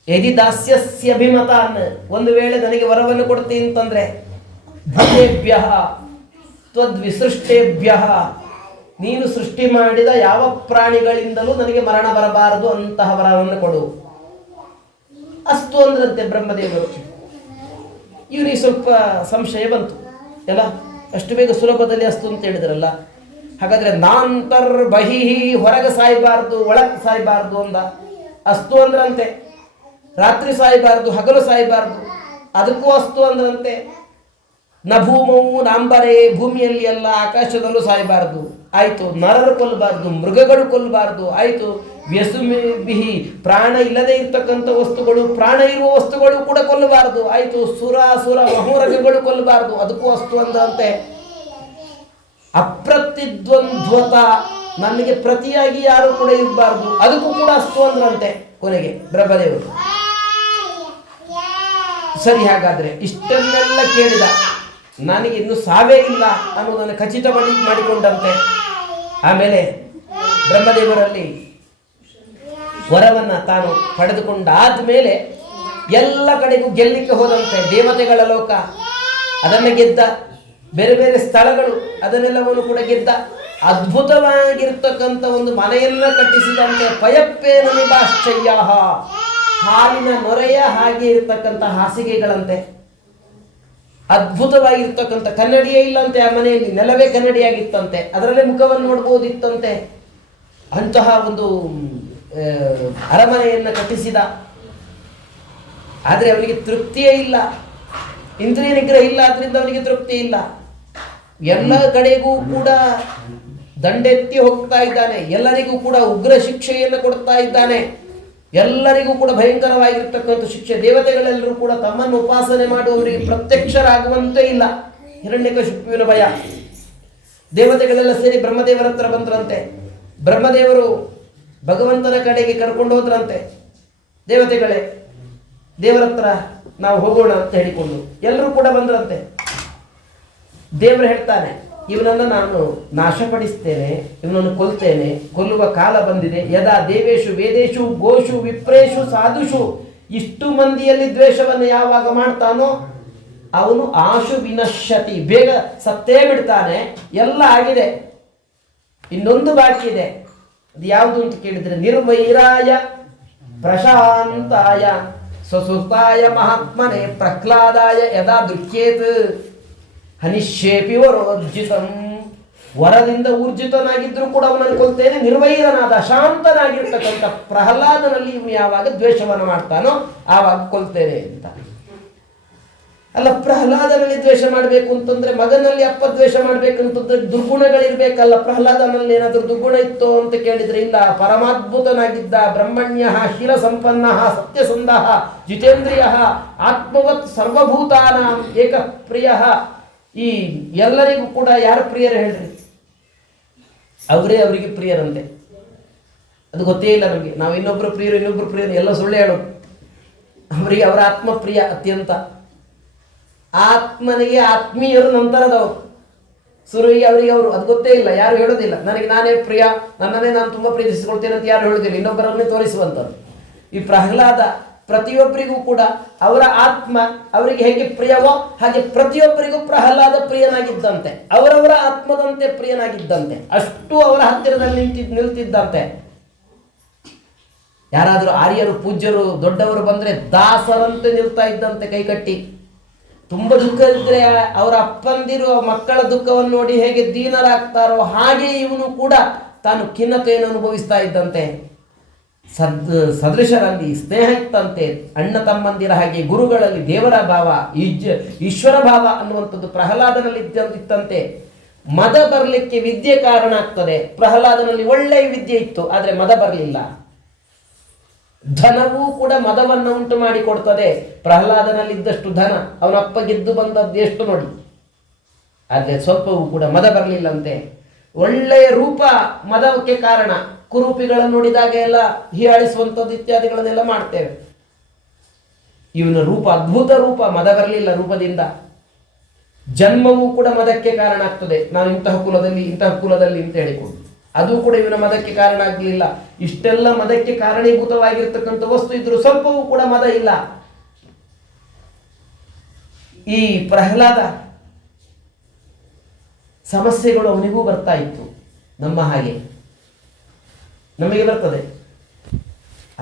ಯದಿ ದಾಸ್ಯಸ್ಯ ಅಭಿಮತಾನ್, ಒಂದು ವೇಳೆ ನನಗೆ ವರವನ್ನು ಕೊಡ್ತೀನಿ ಅಂತಂದ್ರೆ ಭೂತೇಭ್ಯ ತ್ವದ್ವಿಸೃಷ್ಟೇಭ್ಯ, ನೀನು ಸೃಷ್ಟಿ ಮಾಡಿದ ಯಾವ ಪ್ರಾಣಿಗಳಿಂದಲೂ ನನಗೆ ಮರಣ ಬರಬಾರದು ಅಂತಹ ವರವನ್ನು ಕೊಡು. ಅಸ್ತು ಅಂದ್ರಂತೆ ಬ್ರಹ್ಮದೇವರು. ಇವನಿಗೆ ಸ್ವಲ್ಪ ಸಂಶಯ ಬಂತು, ಎಲ್ಲ ಅಷ್ಟು ಬೇಗ ಸುಲಭದಲ್ಲಿ ಅಸ್ತು ಅಂತ ಹೇಳಿದ್ರಲ್ಲ, ಹಾಗಾದ್ರೆ ನಾಂತರ್ ಬಹಿಹಿ, ಹೊರಗೆ ಸಾಯಬಾರ್ದು ಒಳಗೆ ಸಾಯಬಾರ್ದು ಅಂದ. ಅಸ್ತು ಅಂದ್ರಂತೆ. ರಾತ್ರಿ ಸಾಯಬಾರ್ದು, ಹಗಲು ಸಾಯಬಾರ್ದು, ಅದಕ್ಕೂ ಅಸ್ತು ಅಂದ್ರಂತೆ. ನ ಭೂಮವು ನಾಂಬರೇ, ಭೂಮಿಯಲ್ಲಿ ಎಲ್ಲ ಆಕಾಶದಲ್ಲೂ ಸಾಯಬಾರ್ದು, ಆಯಿತು. ನರರು ಕೊಲ್ಲಬಾರ್ದು, ಮೃಗಗಳು ಕೊಲ್ಲಬಾರ್ದು, ಆಯಿತು. ವ್ಯಸುಮಿಹಿ, ಪ್ರಾಣ ಇಲ್ಲದೆ ಇರ್ತಕ್ಕಂಥ ವಸ್ತುಗಳು, ಪ್ರಾಣ ಇರುವ ವಸ್ತುಗಳು ಕೂಡ ಕೊಲ್ಲಬಾರ್ದು, ಆಯಿತು. ಸುರ ಮಹೋರಗಗಳು ಕೊಲ್ಲಬಾರ್ದು, ಅದಕ್ಕೂ ಅಸ್ತು ಅಂದ್ರಂತೆ. ಅಪ್ರತಿದ್ವಂದ್ವತ, ನನಗೆ ಪ್ರತಿಯಾಗಿ ಯಾರು ಕೂಡ ಇರಬಾರ್ದು, ಅದಕ್ಕೂ ಕೂಡ ಅಸ್ತು ಅಂದ್ರಂತೆ ಕೊನೆಗೆ ಬ್ರಹ್ಮದೇವರು. ಸರಿ, ಹಾಗಾದ್ರೆ ಇಷ್ಟನ್ನೆಲ್ಲ ಕೇಳಿದ, ನನಗೆ ಇನ್ನು ಸಾವೇ ಇಲ್ಲ ಅನ್ನೋದನ್ನು ಖಚಿತ ಮಾಡಿಕೊಂಡಂತೆ. ಆಮೇಲೆ ಬ್ರಹ್ಮದೇವರಲ್ಲಿ ವರವನ್ನು ತಾನು ಪಡೆದುಕೊಂಡಾದ ಮೇಲೆ ಎಲ್ಲ ಕಡೆಗೂ ಗೆಲ್ಲಿಕ್ಕೆ ಹೋದಂತೆ. ದೇವತೆಗಳ ಲೋಕ ಅದನ್ನು ಗೆದ್ದ, ಬೇರೆ ಬೇರೆ ಸ್ಥಳಗಳು ಅದನ್ನೆಲ್ಲವನ್ನು ಕೂಡ ಗೆದ್ದ. ಅದ್ಭುತವಾಗಿರ್ತಕ್ಕಂಥ ಒಂದು ಮನೆಯನ್ನ ಕಟ್ಟಿಸಿದಂತೆ. ಪಯಪ್ಪೇನ ನಿಭಾಶ್ಚಯ್ಯ, ಹಾಲಿನ ನೊರೆಯ ಹಾಗೆ ಇರತಕ್ಕಂಥ ಹಾಸಿಗೆಗಳಂತೆ. ಅದ್ಭುತವಾಗಿರ್ತಕ್ಕಂಥ ಕನ್ನಡಿಯೇ ಇಲ್ಲಂತೆ ಆ ಮನೆಯಲ್ಲಿ, ನೆಲವೇ ಕನ್ನಡಿಯಾಗಿತ್ತಂತೆ, ಅದರಲ್ಲೇ ಮುಖವನ್ನು ನೋಡ್ಬೋದಿತ್ತಂತೆ. ಅಂತಹ ಒಂದು ಅರಮನೆಯನ್ನು ಕಟ್ಟಿಸಿದ. ಆದರೆ ಅವನಿಗೆ ತೃಪ್ತಿಯೇ ಇಲ್ಲ, ಇಂದ್ರಿಯ ನಿಗ್ರಹ ಇಲ್ಲ, ಅದರಿಂದ ಅವನಿಗೆ ತೃಪ್ತಿ ಇಲ್ಲ. ಎಲ್ಲ ಕಡೆಗೂ ಕೂಡ ದಂಡೆತ್ತಿ ಹೋಗ್ತಾ ಇದ್ದಾನೆ, ಎಲ್ಲರಿಗೂ ಕೂಡ ಉಗ್ರ ಶಿಕ್ಷೆಯನ್ನು ಕೊಡ್ತಾ ಇದ್ದಾನೆ, ಎಲ್ಲರಿಗೂ ಕೂಡ ಭಯಂಕರವಾಗಿರ್ತಕ್ಕಂಥ ಶಿಕ್ಷೆ. ದೇವತೆಗಳೆಲ್ಲರೂ ಕೂಡ ತಮ್ಮನ್ನು ಉಪಾಸನೆ ಮಾಡುವವರಿಗೆ ಪ್ರತ್ಯಕ್ಷರಾಗುವಂತೆ ಇಲ್ಲ. ಹಿರಣ್ಯಕಶಿಪುವಿನ ಭಯ. ದೇವತೆಗಳೆಲ್ಲ ಸೇರಿ ಬ್ರಹ್ಮದೇವರ ಹತ್ರ ಬಂದ್ರಂತೆ. ಬ್ರಹ್ಮದೇವರು ಭಗವಂತನ ಕಡೆಗೆ ಕರ್ಕೊಂಡು ಹೋದ್ರಂತೆ. ದೇವತೆಗಳೇ, ದೇವರ ಹತ್ರ ನಾವು ಹೋಗೋಣ ಅಂತ ಹೇಳಿಕೊಂಡು ಎಲ್ಲರೂ ಕೂಡ ಬಂದ್ರಂತೆ. ದೇವರು ಹೇಳ್ತಾನೆ, ಇವನನ್ನು ನಾನು ನಾಶಪಡಿಸ್ತೇನೆ, ಇವನನ್ನು ಕೊಲ್ತೇನೆ, ಕೊಲ್ಲುವ ಕಾಲ ಬಂದಿದೆ. ಯದಾ ದೇವೇಶು ವೇದೇಶು ಗೋಷು ವಿಪ್ರೇಶು ಸಾಧುಷು, ಇಷ್ಟು ಮಂದಿಯಲ್ಲಿ ದ್ವೇಷವನ್ನು ಯಾವಾಗ ಮಾಡ್ತಾನೋ ಅವನು ಆಶು ವಿನಶ್ಯತಿ, ಬೇಗ ಸತ್ತೇ ಬಿಡ್ತಾನೆ. ಎಲ್ಲ ಆಗಿದೆ, ಇನ್ನೊಂದು ಬಾಕಿ ಇದೆ. ಅದು ಯಾವುದು ಅಂತ ಕೇಳಿದ್ರೆ ನಿರ್ವೈರಾಯ ಪ್ರಶಾಂತಾಯ ಸ್ವಸುತಾಯ ಮಹಾತ್ಮನೆ ಪ್ರಹ್ಲಾದಾಯ ಯದಾ ದುಃಖೇತ್ ಹನಿಷ್ಯೇಪಿ ವರೋರ್ಜಿತಂ. ವರದಿಂದ ಊರ್ಜಿತನಾಗಿದ್ದರೂ ಕೂಡ ಅವನನ್ನು ಕೊಲ್ತೇನೆ. ನಿರ್ವೈರನಾದ ಶಾಂತನಾಗಿರ್ತಕ್ಕಂಥ ಪ್ರಹ್ಲಾದನಲ್ಲಿ ಇವನು ಯಾವಾಗ ದ್ವೇಷವನ್ನು ಮಾಡ್ತಾನೋ ಆವಾಗ ಕೊಲ್ತೇನೆ ಅಂತ. ಅಲ್ಲ, ಪ್ರಹ್ಲಾದನಲ್ಲಿ ದ್ವೇಷ ಮಾಡಬೇಕು ಅಂತಂದ್ರೆ ಮಗನಲ್ಲಿ ಅಪ್ಪ ದ್ವೇಷ ಮಾಡ್ಬೇಕಂತಂದ್ರೆ ದುರ್ಗುಣಗಳಿರ್ಬೇಕಲ್ಲ. ಪ್ರಹ್ಲಾದನಲ್ಲಿ ಏನಾದರೂ ದುರ್ಗುಣ ಇತ್ತೋ ಅಂತ ಕೇಳಿದ್ರೆ ಇಲ್ಲ. ಪರಮಾದ್ಭುತನಾಗಿದ್ದ, ಬ್ರಹ್ಮಣ್ಯ, ಶೀಲ ಸಂಪನ್ನ, ಸತ್ಯಸಂಧ, ಜಿತೇಂದ್ರಿಯ, ಆತ್ಮವತ್ ಸರ್ವಭೂತಾನಾಂ ಏಕ ಪ್ರಿಯ. ಈ ಎಲ್ಲರಿಗೂ ಕೂಡ ಯಾರು ಪ್ರಿಯರು ಹೇಳ್ರಿ? ಅವರಿಗೆ ಪ್ರಿಯರಂತೆ. ಅದು ಗೊತ್ತೇ ಇಲ್ಲ ನಮಗೆ. ನಾವು ಇನ್ನೊಬ್ರು ಪ್ರಿಯರು ಎಲ್ಲ ಸುಳ್ಳು ಹೇಳೋದು. ಅವರಿಗೆ ಅವರ ಆತ್ಮ ಪ್ರಿಯ ಅತ್ಯಂತ. ಆತ್ಮನಿಗೆ ಆತ್ಮೀಯರು ನಂತರದವರು, ಸುರುವಿಗೆ ಅವರಿಗೆ ಅವರು. ಅದು ಗೊತ್ತೇ ಇಲ್ಲ, ಯಾರು ಹೇಳೋದಿಲ್ಲ. ನನಗೆ ನಾನೇ ಪ್ರಿಯ, ನನ್ನನ್ನೇ ನಾನು ತುಂಬ ಪ್ರೀತಿಸಿಕೊಳ್ತೇನೆ ಅಂತ ಯಾರು ಹೇಳೋದಿಲ್ಲ. ಇನ್ನೊಬ್ಬರನ್ನೇ ತೋರಿಸುವಂಥದ್ದು. ಈ ಪ್ರಹ್ಲಾದ ಪ್ರತಿಯೊಬ್ಬರಿಗೂ ಕೂಡ ಅವರ ಆತ್ಮ ಅವರಿಗೆ ಹೇಗೆ ಪ್ರಿಯವೋ ಹಾಗೆ ಪ್ರತಿಯೊಬ್ಬರಿಗೂ ಪ್ರಹ್ಲಾದ ಪ್ರಿಯನಾಗಿದ್ದಂತೆ, ಅವರವರ ಆತ್ಮದಂತೆ ಪ್ರಿಯನಾಗಿದ್ದಂತೆ. ಅಷ್ಟು ಅವರ ಹತ್ತಿರದಲ್ಲಿ ನಿಲ್ತಿದ್ದಂತೆ. ಯಾರಾದರೂ ಆರ್ಯರು, ಪೂಜ್ಯರು, ದೊಡ್ಡವರು ಬಂದರೆ ದಾಸರಂತೆ ನಿಲ್ತಾ ಇದ್ದಂತೆ ಕೈಕಟ್ಟಿ. ತುಂಬ ದುಃಖ ಇದ್ರೆ ಅವರ ಅಪ್ಪಂದಿರು ಮಕ್ಕಳ ದುಃಖವನ್ನು ನೋಡಿ ಹೇಗೆ ದೀನರಾಗ್ತಾರೋ ಹಾಗೆ ಇವನು ಕೂಡ ತಾನು ಖಿನ್ನತೆಯನ್ನು ಅನುಭವಿಸ್ತಾ ಇದ್ದಂತೆ. ಸದೃಶರಲ್ಲಿ ಸ್ನೇಹ ಇತ್ತಂತೆ, ಅಣ್ಣ ತಮ್ಮಂದಿರ ಹಾಗೆ. ಗುರುಗಳಲ್ಲಿ ದೇವರ ಭಾವ, ಈಶ್ವರ ಭಾವ ಅನ್ನುವಂಥದ್ದು ಪ್ರಹ್ಲಾದನಲ್ಲಿ ಇತ್ತಂತೆ. ಮದ ಬರಲಿಕ್ಕೆ ವಿದ್ಯೆ ಕಾರಣ ಆಗ್ತದೆ. ಪ್ರಹ್ಲಾದನಲ್ಲಿ ಒಳ್ಳೆಯ ವಿದ್ಯೆ ಇತ್ತು, ಆದರೆ ಮದ ಬರಲಿಲ್ಲ. ಧನವೂ ಕೂಡ ಮದವನ್ನು ಉಂಟು ಮಾಡಿಕೊಡ್ತದೆ. ಪ್ರಹ್ಲಾದನಲ್ಲಿದ್ದಷ್ಟು ಧನ ಅವನಪ್ಪ ಗೆದ್ದು ಬಂದದ್ದು ಎಷ್ಟು ನೋಡಿ. ಆದರೆ ಸ್ವಲ್ಪವೂ ಕೂಡ ಮದ ಬರಲಿಲ್ಲಂತೆ. ಒಳ್ಳೆಯ ರೂಪ ಮದಕ್ಕೆ ಕಾರಣ. ಕುರೂಪಿಗಳನ್ನು ನೋಡಿದಾಗ ಎಲ್ಲ ಹೀಯಾಳಿಸುವಂಥದ್ದು ಇತ್ಯಾದಿಗಳನ್ನೆಲ್ಲ ಮಾಡ್ತೇವೆ. ಇವನ ರೂಪ ಅದ್ಭುತ ರೂಪ, ಮದ ಬರಲಿಲ್ಲ ರೂಪದಿಂದ. ಜನ್ಮವೂ ಕೂಡ ಮದಕ್ಕೆ ಕಾರಣ ಆಗ್ತದೆ. ನಾವು ಇಂತಹ ಕುಲದಲ್ಲಿ ಅಂತ ಹೇಳಿಕೊಂಡು ಅದು ಕೂಡ ಇವನ ಮದಕ್ಕೆ ಕಾರಣ ಆಗಲಿಲ್ಲ. ಇಷ್ಟೆಲ್ಲ ಮದಕ್ಕೆ ಕಾರಣೀಭೂತವಾಗಿರ್ತಕ್ಕಂಥ ವಸ್ತು ಇದ್ರೂ ಸ್ವಲ್ಪವೂ ಕೂಡ ಮದ ಇಲ್ಲ. ಈ ಪ್ರಹ್ಲಾದ ಸಮಸ್ಯೆಗಳು ಅವನಿಗೂ ಬರ್ತಾ ಇತ್ತು, ನಮ್ಮ ಹಾಗೆ ನಮಗೆ ಬರ್ತದೆ.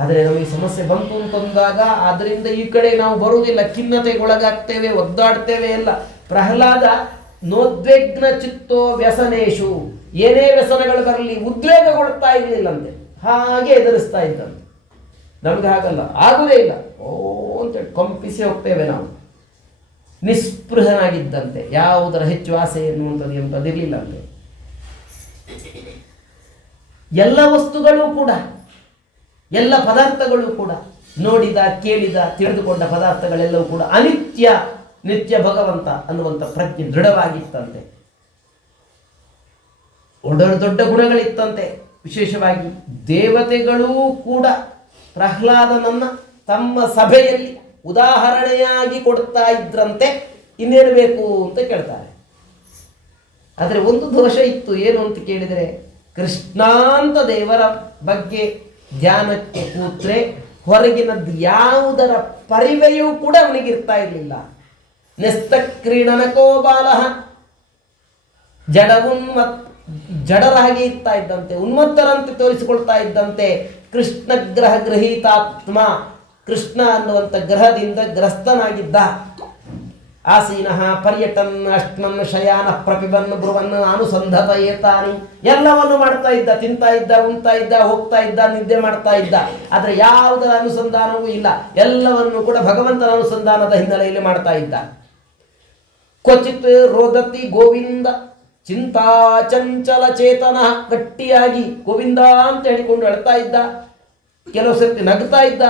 ಆದರೆ ನಮಗೆ ಸಮಸ್ಯೆ ಬಂತು ಅಂತಂದಾಗ ಅದರಿಂದ ಈ ಕಡೆ ನಾವು ಬರುವುದಿಲ್ಲ, ಖಿನ್ನತೆಗೊಳಗಾಗ್ತೇವೆ, ಒದ್ದಾಡ್ತೇವೆ ಎಲ್ಲ. ಪ್ರಹ್ಲಾದ ನೋದ್ವೇಗ್ನ ಚಿತ್ತೋ ವ್ಯಸನೇಶು, ಏನೇ ವ್ಯಸನಗಳು ಬರಲಿ ಉದ್ವೇಗಗೊಳ್ತಾ ಇರಲಿಲ್ಲಂತೆ, ಹಾಗೆ ಎದುರಿಸ್ತಾ ಇದ್ದಂತೆ. ನಮ್ಗೆ ಹಾಗಲ್ಲ, ಆಗುವುದೇ ಇಲ್ಲ, ಓ ಅಂತೇಳಿ ಕಂಪಿಸಿ ಹೋಗ್ತೇವೆ ನಾವು. ನಿಸ್ಪೃಹನಾಗಿದ್ದಂತೆ, ಯಾವುದರ ಹೆಚ್ಚು ಆಸೆ ಎನ್ನುವಂಥದ್ದು ಎಂಬುದಿರಲಿಲ್ಲಂತೆ. ಎಲ್ಲ ವಸ್ತುಗಳು ಕೂಡ, ಎಲ್ಲ ಪದಾರ್ಥಗಳು ಕೂಡ, ನೋಡಿದ, ಕೇಳಿದ, ತಿಳಿದುಕೊಂಡ ಪದಾರ್ಥಗಳೆಲ್ಲವೂ ಕೂಡ ಅನಿತ್ಯ, ನಿತ್ಯ ಭಗವಂತ ಅನ್ನುವಂಥ ಪ್ರಜ್ಞೆ ದೃಢವಾಗಿತ್ತಂತೆ. ದೊಡ್ಡ ಗುಣಗಳಿತ್ತಂತೆ. ವಿಶೇಷವಾಗಿ ದೇವತೆಗಳೂ ಕೂಡ ಪ್ರಹ್ಲಾದನನ್ನ ತಮ್ಮ ಸಭೆಯಲ್ಲಿ ಉದಾಹರಣೆಯಾಗಿ ಕೊಡ್ತಾ ಇದ್ರಂತೆ. ಇನ್ನೇನು ಬೇಕು ಅಂತ ಕೇಳ್ತಾರೆ. ಆದರೆ ಒಂದು ದೋಷ ಇತ್ತು. ಏನು ಅಂತ ಕೇಳಿದರೆ, ಕೃಷ್ಣಾಂತ ದೇವರ ಬಗ್ಗೆ ಧ್ಯಾನಕ್ಕೆ ಕೂತ್ರೆ ಹೊರಗಿನದ್ದು ಯಾವುದರ ಪರಿವೆಯೂ ಕೂಡ ಅವನಿಗಿರ್ತಾ ಇರಲಿಲ್ಲ. ನೆಸ್ತ ಕ್ರೀಡನಕೋ ಬಾಲಃ, ಜಡರಾಗಿ ಇರ್ತಾ ಇದ್ದಂತೆ, ಉನ್ಮತ್ತರಂತೆ ತೋರಿಸಿಕೊಳ್ತಾ ಇದ್ದಂತೆ. ಕೃಷ್ಣ ಗ್ರಹ ಗೃಹೀತಾತ್ಮ, ಕೃಷ್ಣ ಅನ್ನುವಂಥ ಗ್ರಹದಿಂದ ಗ್ರಸ್ತನಾಗಿದ್ದ. ಆಸೀನಃ ಪರ್ಯಟನ್ ಅಷ್ಟ್ನನ್ ಶಯಾನ ಪ್ರಪಿಬನ್ ಬ್ರುವನ್ ಅನುಸಂಧತ ಏತಾನಿ, ಎಲ್ಲವನ್ನು ಮಾಡ್ತಾ ಇದ್ದ, ತಿಂತಾ ಇದ್ದ, ಉಣ್ತಾ ಇದ್ದ, ಹೋಗ್ತಾ ಇದ್ದ, ನಿದ್ದೆ ಮಾಡ್ತಾ ಇದ್ದ. ಆದರೆ ಯಾವುದರ ಅನುಸಂಧಾನವೂ ಇಲ್ಲ. ಎಲ್ಲವನ್ನು ಕೂಡ ಭಗವಂತನ ಅನುಸಂಧಾನದ ಹಿನ್ನೆಲೆಯಲ್ಲಿ ಮಾಡ್ತಾ ಇದ್ದ. ಕ್ವಚಿತ್ ರೋದತಿ ಗೋವಿಂದ ಚಿಂತಾ ಚಂಚಲ ಚೇತನ, ಗಟ್ಟಿಯಾಗಿ ಗೋವಿಂದ ಅಂತ ಹೇಳಿಕೊಂಡು ಅಳ್ತಾ ಇದ್ದ. ಕೆಲವು ಸರ್ತಿ ನಗ್ತಾ ಇದ್ದ.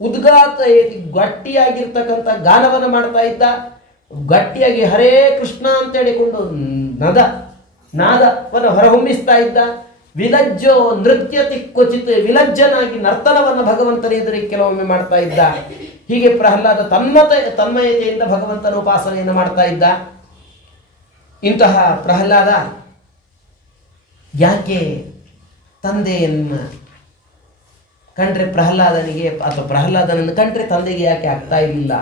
ಉದ್ಗಾತ ಗಟ್ಟಿಯಾಗಿರ್ತಕ್ಕಂಥ ಗಾನವನ್ನು ಮಾಡ್ತಾ ಇದ್ದ. ಗಟ್ಟಿಯಾಗಿ ಹರೇ ಕೃಷ್ಣ ಅಂತ ಹೇಳಿಕೊಂಡು ನಾದವನ್ನು ಹೊರಹೊಮ್ಮಿಸ್ತಾ ಇದ್ದ. ವಿಲಜ್ಜೋ ನೃತ್ಯತಿ ಕ್ವಚಿತ್, ವಿಲಜ್ಜನಾಗಿ ನರ್ತನವನ್ನು ಭಗವಂತನ ಎದುರಿಗೆ ಕೆಲವೊಮ್ಮೆ ಮಾಡ್ತಾ ಇದ್ದ. ಹೀಗೆ ಪ್ರಹ್ಲಾದ ತನ್ಮಯತೆಯಿಂದ ಭಗವಂತನ ಉಪಾಸನೆಯನ್ನು ಮಾಡ್ತಾ ಇದ್ದ. ಇಂತಹ ಪ್ರಹ್ಲಾದ ಯಾಕೆ ತಂದೆಯನ್ನು ಕಂಡ್ರೆ ಪ್ರಹ್ಲಾದನಿಗೆ, ಅಥವಾ ಪ್ರಹ್ಲಾದನನ್ನು ಕಂಡ್ರೆ ತಂದೆಗೆ ಯಾಕೆ ಆಗ್ತಾ ಇರಲಿಲ್ಲ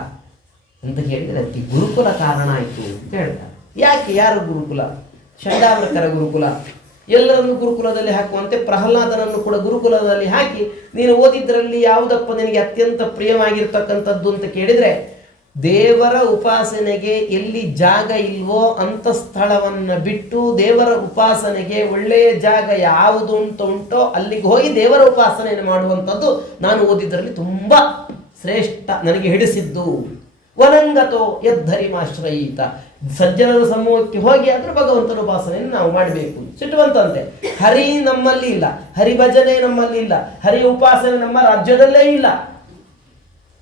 ಅಂತ ಕೇಳಿದರೆ ಅದಕ್ಕೆ ಗುರುಕುಲ ಕಾರಣ ಆಯಿತು ಅಂತ ಹೇಳ್ತಾರೆ. ಯಾಕೆ? ಯಾರು ಗುರುಕುಲ? ಷಂಡಾವೃಕರ ಗುರುಕುಲ. ಎಲ್ಲರನ್ನು ಗುರುಕುಲದಲ್ಲಿ ಹಾಕುವಂತೆ ಪ್ರಹ್ಲಾದನನ್ನು ಕೂಡ ಗುರುಕುಲದಲ್ಲಿ ಹಾಕಿ, ನೀನು ಓದಿದ್ರಲ್ಲಿ ಯಾವುದಪ್ಪ ನಿನಗೆ ಅತ್ಯಂತ ಪ್ರಿಯವಾಗಿರ್ತಕ್ಕಂಥದ್ದು ಅಂತ ಕೇಳಿದರೆ, ದೇವರ ಉಪಾಸನೆಗೆ ಎಲ್ಲಿ ಜಾಗ ಇಲ್ವೋ ಅಂಥ ಸ್ಥಳವನ್ನು ಬಿಟ್ಟು ದೇವರ ಉಪಾಸನೆಗೆ ಒಳ್ಳೆಯ ಜಾಗ ಯಾವುದು ಉಂಟೋ ಅಲ್ಲಿಗೆ ಹೋಗಿ ದೇವರ ಉಪಾಸನೆಯನ್ನು ಮಾಡುವಂಥದ್ದು ನಾನು ಓದಿದ್ರಲ್ಲಿ ತುಂಬ ಶ್ರೇಷ್ಠ, ನನಗೆ ಹಿಡಿಸಿದ್ದು. ವನಂಗತೋ ಯದ್ಧರಿಮಾಶ್ರಯಿತ, ಸಜ್ಜನರ ಸಮೂಹಕ್ಕೆ ಹೋಗಿ ಆದರೂ ಭಗವಂತನ ಉಪಾಸನೆಯನ್ನು ನಾವು ಮಾಡಬೇಕು. ಸಿಟ್ಟುವಂತಂತೆ ಹರಿ ನಮ್ಮಲ್ಲಿ ಇಲ್ಲ, ಹರಿಭಜನೆ ನಮ್ಮಲ್ಲಿ ಇಲ್ಲ, ಹರಿ ಉಪಾಸನೆ ನಮ್ಮ ರಾಜ್ಯದಲ್ಲೇ ಇಲ್ಲ.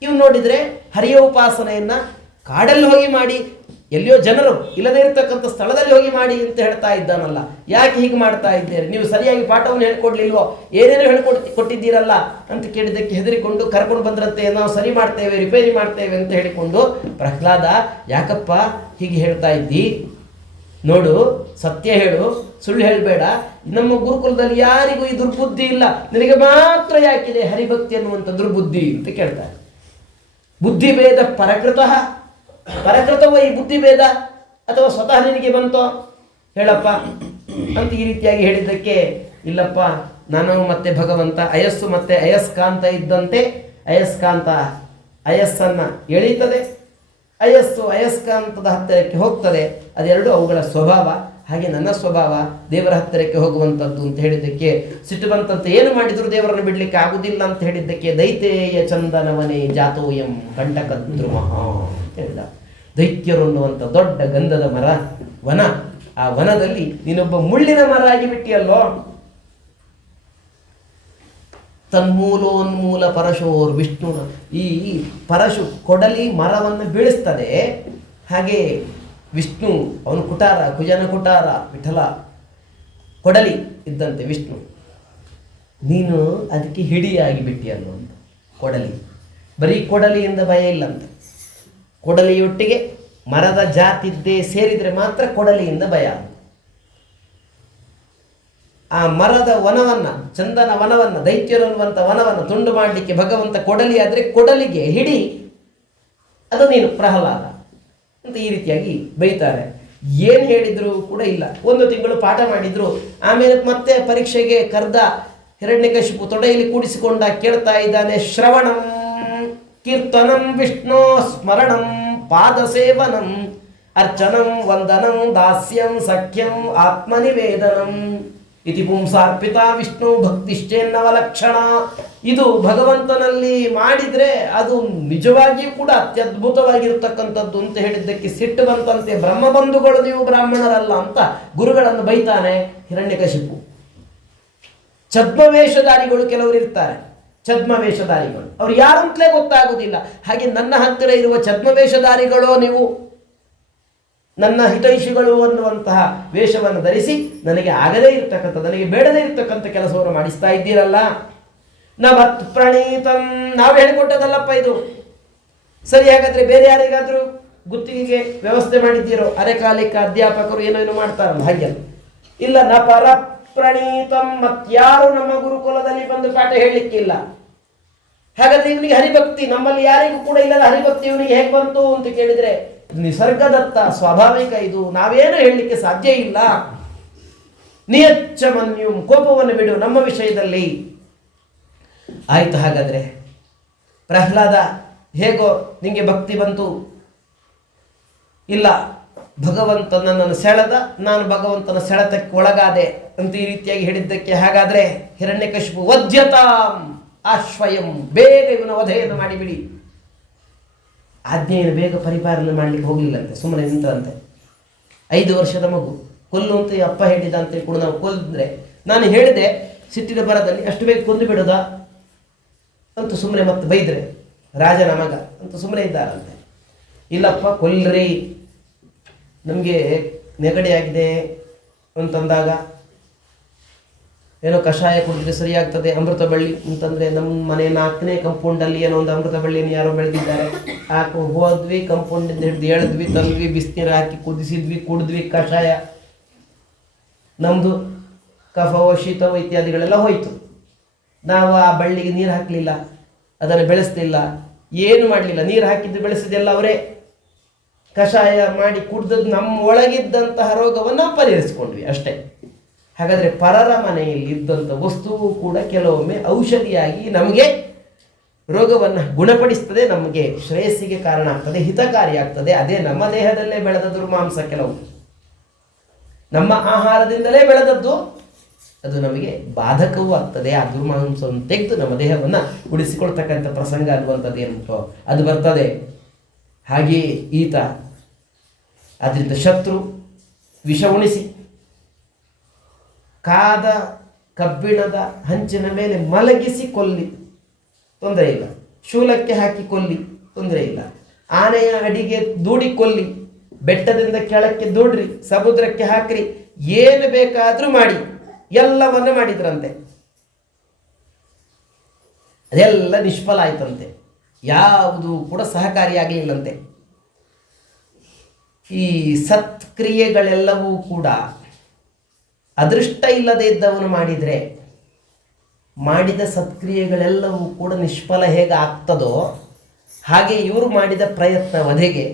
ಇವು ನೋಡಿದರೆ ಹರಿಯ ಉಪಾಸನೆಯನ್ನು ಕಾಡಲ್ಲಿ ಹೋಗಿ ಮಾಡಿ, ಎಲ್ಲಿಯೋ ಜನರು ಇಲ್ಲದೇ ಇರತಕ್ಕಂಥ ಸ್ಥಳದಲ್ಲಿ ಹೋಗಿ ಮಾಡಿ ಅಂತ ಹೇಳ್ತಾ ಇದ್ದಾನಲ್ಲ. ಯಾಕೆ ಹೀಗೆ ಮಾಡ್ತಾ ಇದ್ದೀರಿ? ನೀವು ಸರಿಯಾಗಿ ಪಾಠವನ್ನು ಹೇಳ್ಕೊಡ್ಲಿಲ್ವೋ, ಏನೇನೋ ಕೊಟ್ಟಿದ್ದೀರಲ್ಲ ಅಂತ ಕೇಳಿದ್ದಕ್ಕೆ ಹೆದರಿಕೊಂಡು ಕರ್ಕೊಂಡು ಬಂದ್ರಂತೆ, ನಾವು ಸರಿ ಮಾಡ್ತೇವೆ, ರಿಪೇರಿ ಮಾಡ್ತೇವೆ ಅಂತ ಹೇಳಿಕೊಂಡು, ಪ್ರಹ್ಲಾದ ಯಾಕಪ್ಪ ಹೀಗೆ ಹೇಳ್ತಾ ಇದ್ದಿ? ನೋಡು, ಸತ್ಯ ಹೇಳು, ಸುಳ್ಳು ಹೇಳಬೇಡ. ನಮ್ಮ ಗುರುಕುಲದಲ್ಲಿ ಯಾರಿಗೂ ಈ ದುರ್ಬುದ್ಧಿ ಇಲ್ಲ, ನಿನಗೆ ಮಾತ್ರ ಯಾಕಿದೆ ಹರಿಭಕ್ತಿ ಅನ್ನುವಂಥ ದುರ್ಬುದ್ಧಿ ಅಂತ ಕೇಳ್ತಾರೆ. ಬುದ್ಧಿಭೇದ ಪರಕೃತವೋ ಈ ಬುದ್ಧಿಭೇದ, ಅಥವಾ ಸ್ವತಃ ನಿನಗೆ ಬಂತೋ ಹೇಳಪ್ಪ ಅಂತ ಈ ರೀತಿಯಾಗಿ ಹೇಳಿದ್ದಕ್ಕೆ, ಇಲ್ಲಪ್ಪ ನಾನು ಮತ್ತೆ ಭಗವಂತ ಅಯಸ್ಸು ಮತ್ತೆ ಅಯಸ್ಕಾಂತ ಇದ್ದಂತೆ, ಅಯಸ್ಕಾಂತ ಅಯಸ್ಸನ್ನು ಎಳೀತದೆ, ಅಯಸ್ಸು ಅಯಸ್ಕಾಂತದ ಹತ್ತಿರಕ್ಕೆ ಹೋಗ್ತದೆ, ಅದೆರಡು ಅವುಗಳ ಸ್ವಭಾವ. ಹಾಗೆ ನನ್ನ ಸ್ವಭಾವ ದೇವರ ಹತ್ತಿರಕ್ಕೆ ಹೋಗುವಂಥದ್ದು ಅಂತ ಹೇಳಿದ್ದಕ್ಕೆ ಸಿಟ್ಟು ಬಂತಂತೆ. ಏನು ಮಾಡಿದ್ರು ದೇವರನ್ನು ಬಿಡಲಿಕ್ಕೆ ಆಗುವುದಿಲ್ಲ ಅಂತ ಹೇಳಿದ್ದಕ್ಕೆ, ದೈತೇಯ ಚಂದನವನೇ ಜಾತೋಯಂ ಕಂಟಕದ್ರುಮಃ ಅಂತ ಹೇಳಿದ. ದೈತ್ಯರು ಅನ್ನುವಂಥ ದೊಡ್ಡ ಗಂಧದ ಮರ, ವನ, ಆ ವನದಲ್ಲಿ ನೀನೊಬ್ಬ ಮುಳ್ಳಿನ ಮರ ಆಗಿ ಬಿಟ್ಟಿಯಲ್ಲೋ. ತನ್ಮೂಲೋನ್ಮೂಲ ಪರಶೋರ್ ವಿಷ್ಣು, ಈ ಪರಶು ಕೊಡಲಿ ಮರವನ್ನು ಬೀಳಿಸ್ತದೆ, ಹಾಗೆ ವಿಷ್ಣು ಅವನು ಕುಟಾರ, ಕುಜನ ಕುಟಾರ, ವಿಠಲ ಕೊಡಲಿ ಇದ್ದಂತೆ ವಿಷ್ಣು, ನೀನು ಅದಕ್ಕೆ ಹಿಡಿಯಾಗಿ ಬಿಟ್ಟಿಯಲ್ಲೋ ಅಂತ. ಕೊಡಲಿ ಬರೀ ಕೊಡಲಿಯಿಂದ ಭಯ ಇಲ್ಲಂತೆ, ಕೊಡಲಿಯೊಟ್ಟಿಗೆ ಮರದ ಜಾತಿದ್ದೇ ಸೇರಿದರೆ ಮಾತ್ರ ಕೊಡಲಿಯಿಂದ ಭಯ. ಆ ಮರದ ವನವನ್ನು, ಚಂದನ ವನವನ್ನು, ದೈತ್ಯರು ಅನ್ನುವಂಥ ವನವನ್ನು ತುಂಡು ಮಾಡಲಿಕ್ಕೆ ಭಗವಂತ ಕೊಡಲಿ ಆದರೆ ಕೊಡಲಿಗೆ ಹಿಡಿ, ಅದು ನೀನು ಪ್ರಹ್ಲಾದ ಅಂತ ಈ ರೀತಿಯಾಗಿ ಬೈತಾರೆ. ಏನು ಹೇಳಿದ್ರು ಕೂಡ ಇಲ್ಲ. 1 ತಿಂಗಳು ಪಾಠ ಮಾಡಿದ್ರು, ಆಮೇಲೆ ಮತ್ತೆ ಪರೀಕ್ಷೆಗೆ ಕರೆದ ಹಿರಣ್ಯಕಶಿಪು ತೊಡೆಯಲ್ಲಿ ಕೂಡಿಸಿಕೊಂಡ ಕೇಳ್ತಾ ಇದ್ದಾನೆ. ಶ್ರವಣಂ ಕೀರ್ತನಂ ವಿಷ್ಣು ಸ್ಮರಣಂ ಪಾದ ಸೇವನಂ ಅರ್ಚನಂ ವಂದನಂ ದಾಸ್ಯಂ ಸಖ್ಯಂ ಆತ್ಮನಿವೇದನಂ ಇತಿ ಪುಂಸಾರ್ಪಿತ ವಿಷ್ಣು ಭಕ್ತಿಶ್ಚೇನ್ನವಲಕ್ಷಣ. ಇದು ಭಗವಂತನಲ್ಲಿ ಮಾಡಿದರೆ ಅದು ನಿಜವಾಗಿಯೂ ಕೂಡ ಅತ್ಯದ್ಭುತವಾಗಿರ್ತಕ್ಕಂಥದ್ದು ಅಂತ ಹೇಳಿದ್ದಕ್ಕೆ ಸಿಟ್ಟು ಬಂತಂತೆ. ಬ್ರಹ್ಮಬಂಧುಗಳು ನೀವು ಬ್ರಾಹ್ಮಣರಲ್ಲ ಅಂತ ಗುರುಗಳನ್ನು ಬೈತಾನೆ ಹಿರಣ್ಯಕಶಿಪು. ಛದ್ಮವೇಷಧಾರಿಗಳು ಕೆಲವರು ಇರ್ತಾರೆ, ಛದ್ಮವೇಷಧಾರಿಗಳು, ಅವ್ರು ಯಾರಂತಲೇ ಗೊತ್ತಾಗುವುದಿಲ್ಲ. ಹಾಗೆ ನನ್ನ ಹತ್ತಿರ ಇರುವ ಛದ್ಮವೇಷಧಾರಿಗಳೋ ನೀವು, ನನ್ನ ಹಿತೈಷಿಗಳು ಅನ್ನುವಂತಹ ವೇಷವನ್ನು ಧರಿಸಿ ನನಗೆ ಆಗದೇ ಇರ್ತಕ್ಕಂಥ, ನನಗೆ ಬೇಡದೇ ಇರ್ತಕ್ಕಂಥ ಕೆಲಸವನ್ನು ಮಾಡಿಸ್ತಾ ಇದ್ದೀರಲ್ಲ. ನವತ್ ಪ್ರಣೀತಂ, ನಾವು ಹೇಳಿಕೊಟ್ಟದಲ್ಲಪ್ಪ ಇದು. ಸರಿ, ಹಾಗಾದ್ರೆ ಬೇರೆ ಯಾರಿಗಾದ್ರೂ ಗುತ್ತಿಗೆಗೆ ವ್ಯವಸ್ಥೆ ಮಾಡಿದ್ದೀರೋ? ಅರೆಕಾಲಿಕ ಅಧ್ಯಾಪಕರು ಏನೋ ಮಾಡ್ತಾರಲ್ಲ ಹಾಗೆ. ಇಲ್ಲ, ನ ಪರ ಪ್ರಣೀತಂ, ಮತ್ಯಾರು ನಮ್ಮ ಗುರುಕುಲದಲ್ಲಿ ಬಂದು ಪಾಠ ಹೇಳಲಿಕ್ಕಿಲ್ಲ. ಹಾಗಾದ್ರೆ ಇವನಿಗೆ ಹರಿಭಕ್ತಿ ನಮ್ಮಲ್ಲಿ ಯಾರಿಗೂ ಕೂಡ ಇಲ್ಲದ ಹರಿಭಕ್ತಿ ಇವನಿಗೆ ಹೇಗೆ ಬಂತು ಅಂತ ಕೇಳಿದ್ರೆ, ನಿಸರ್ಗದತ್ತ, ಸ್ವಾಭಾವಿಕ ಇದು, ನಾವೇನು ಹೇಳಲಿಕ್ಕೆ ಸಾಧ್ಯ ಇಲ್ಲ. ನಿಯಚ್ಚ ಮನ್ಯು, ಕೋಪವನ್ನು ಬಿಡು ನಮ್ಮ ವಿಷಯದಲ್ಲಿ. ಆಯ್ತು, ಹಾಗಾದ್ರೆ ಪ್ರಹ್ಲಾದ ಹೇಗೋ ನಿಂಗೆ ಭಕ್ತಿ ಬಂತು, ಇಲ್ಲ ಭಗವಂತ ನನ್ನನ್ನು ಸೆಳೆದ, ನಾನು ಭಗವಂತನ ಸೆಳೆತಕ್ಕೆ ಒಳಗಾದೆ ಅಂತ ಈ ರೀತಿಯಾಗಿ ಹೇಳಿದ್ದಕ್ಕೆ, ಹಾಗಾದ್ರೆ ಹಿರಣ್ಯಕಶಿಪು ವಧ್ಯತಾಂ ಆಶ್ವಯಂ, ಬೇಗ ಇವನ ವಧೆಯನ್ನು ಮಾಡಿಬಿಡಿ. ಆಜ್ಞೆಯನ್ನು ಬೇಗ ಪರಿಪಾಲನೆ ಮಾಡಲಿಕ್ಕೆ ಹೋಗಲಿಲ್ಲಂತೆ, ಸುಮ್ಮನೆ ನಿಂತಂತೆ. 5 ವರ್ಷದ ಮಗು ಕೊಲ್ಲು ಅಂತ ಅಪ್ಪ ಹೇಳಿದ ಅಂತ ಕೂಡ ನಾವು ಕೊಲ್ಲಿದ್ರೆ, ನಾನು ಹೇಳಿದೆ ಸಿಟ್ಟಿನ ಬರದಲ್ಲಿ ಅಷ್ಟು ಬೇಗ ಕೊಂದು ಬಿಡೋದಾ ಅಂತ ಸುಮ್ಮನೆ ಮತ್ತೆ ಬೈದ್ರೆ, ರಾಜನ ಮಗ ಅಂತ ಸುಮ್ಮನೆ ಇದ್ದಾರಂತೆ. ಇಲ್ಲಪ್ಪ ಕೊಲ್ರಿ, ನಮಗೆ ನೆಗಡಿ ಆಗಿದೆ ಅಂತಂದಾಗ ಏನೋ ಕಷಾಯ ಕುಡಿದ್ರೆ ಸರಿಯಾಗ್ತದೆ, ಅಮೃತ ಬಳ್ಳಿ ಅಂತಂದರೆ ನಮ್ಮ ಮನೆ 4ನೇ ಕಂಪೌಂಡಲ್ಲಿ ಏನೋ ಒಂದು ಅಮೃತ ಬಳ್ಳಿಯನ್ನು ಯಾರೋ ಬೆಳೆದಿದ್ದಾರೆ, ಹೋದ್ವಿ, ಕಂಪೌಂಡಿಂದ ಹಿಡಿದು ಎಳೆದ್ವಿ, ತಂದ್ವಿ, ಬಿಸಿನೀರು ಹಾಕಿ ಕುದಿಸಿದ್ವಿ, ಕುಡಿದ್ವಿ ಕಷಾಯ, ನಮ್ಮದು ಕಫವೋ ಶೀತವೋ ಇತ್ಯಾದಿಗಳೆಲ್ಲ ಹೋಯಿತು. ನಾವು ಆ ಬಳ್ಳಿಗೆ ನೀರು ಹಾಕಲಿಲ್ಲ, ಅದನ್ನು ಬೆಳೆಸಲಿಲ್ಲ, ಏನು ಮಾಡಲಿಲ್ಲ. ನೀರು ಹಾಕಿದ್ದು ಬೆಳೆಸಿದೆಲ್ಲ ಅವರೇ. ಕಷಾಯ ಮಾಡಿ ಕುಡ್ದದ್ದು ನಮ್ಮ ಒಳಗಿದ್ದಂತಹ ರೋಗವನ್ನು ನಾವು ಪರಿಹರಿಸ್ಕೊಂಡ್ವಿ ಅಷ್ಟೇ. ಹಾಗಾದರೆ ಪರರ ಮನೆಯಲ್ಲಿ ಇದ್ದಂಥ ವಸ್ತುವು ಕೂಡ ಕೆಲವೊಮ್ಮೆ ಔಷಧಿಯಾಗಿ ನಮಗೆ ರೋಗವನ್ನು ಗುಣಪಡಿಸ್ತದೆ, ನಮಗೆ ಶ್ರೇಯಸ್ಸಿಗೆ ಕಾರಣ ಆಗ್ತದೆ, ಹಿತಕಾರಿಯಾಗ್ತದೆ. ಅದೇ ನಮ್ಮ ದೇಹದಲ್ಲೇ ಬೆಳೆದ ದುರ್ಮಾಂಸ ಕೆಲವು ನಮ್ಮ ಆಹಾರದಿಂದಲೇ ಬೆಳೆದದ್ದು, ಅದು ನಮಗೆ ಬಾಧಕವೂ ಆಗ್ತದೆ. ಆ ದುರ್ಮಾಂಸವನ್ನು ತೆಗೆದು ನಮ್ಮ ದೇಹವನ್ನು ಉಳಿಸಿಕೊಳ್ತಕ್ಕಂಥ ಪ್ರಸಂಗ ಅನ್ನುವಂಥದ್ದು ಏನುಂಟೋ ಅದು ಬರ್ತದೆ. ಹಾಗೆಯೇ ಈತ ಅದರಿಂದ ಶತ್ರು ವಿಷ ಉಣಿಸಿ ಕಾದ ಕಬ್ಬಿಣದ ಹಂಚಿನ ಮೇಲೆ ಮಲಗಿಸಿ ಕೊಲ್ಲಿ, ತೊಂದರೆ ಇಲ್ಲ. ಶೂಲಕ್ಕೆ ಹಾಕಿ ಕೊಲ್ಲಿ, ತೊಂದರೆ ಇಲ್ಲ. ಆನೆಯ ಅಡಿಗೆ ದೂಡಿ ಕೊಲ್ಲಿ, ಬೆಟ್ಟದಿಂದ ಕೆಳಕ್ಕೆ ದೂಡ್ರಿ, ಸಮುದ್ರಕ್ಕೆ ಹಾಕ್ರಿ, ಏನು ಬೇಕಾದರೂ ಮಾಡಿ, ಎಲ್ಲವನ್ನ ಮಾಡಿದ್ರಂತೆ. ಅದೆಲ್ಲ ನಿಷ್ಫಲ ಆಯ್ತಂತೆ, ಯಾವುದು ಕೂಡ ಸಹಕಾರಿಯಾಗಲಿಲ್ಲಂತೆ. ಈ ಸತ್ಕ್ರಿಯೆಗಳೆಲ್ಲವೂ ಕೂಡ ಅದೃಷ್ಟ ಇಲ್ಲದೆ ಇದ್ದವನು ಮಾಡಿದರೆ ಮಾಡಿದ ಸತ್ಕ್ರಿಯೆಗಳೆಲ್ಲವೂ ಕೂಡ ನಿಷ್ಫಲ ಹೇಗೆ ಆಗ್ತದೋ ಹಾಗೆ ಇವರು ಮಾಡಿದ ಪ್ರಯತ್ನ ವಧೆಗೆ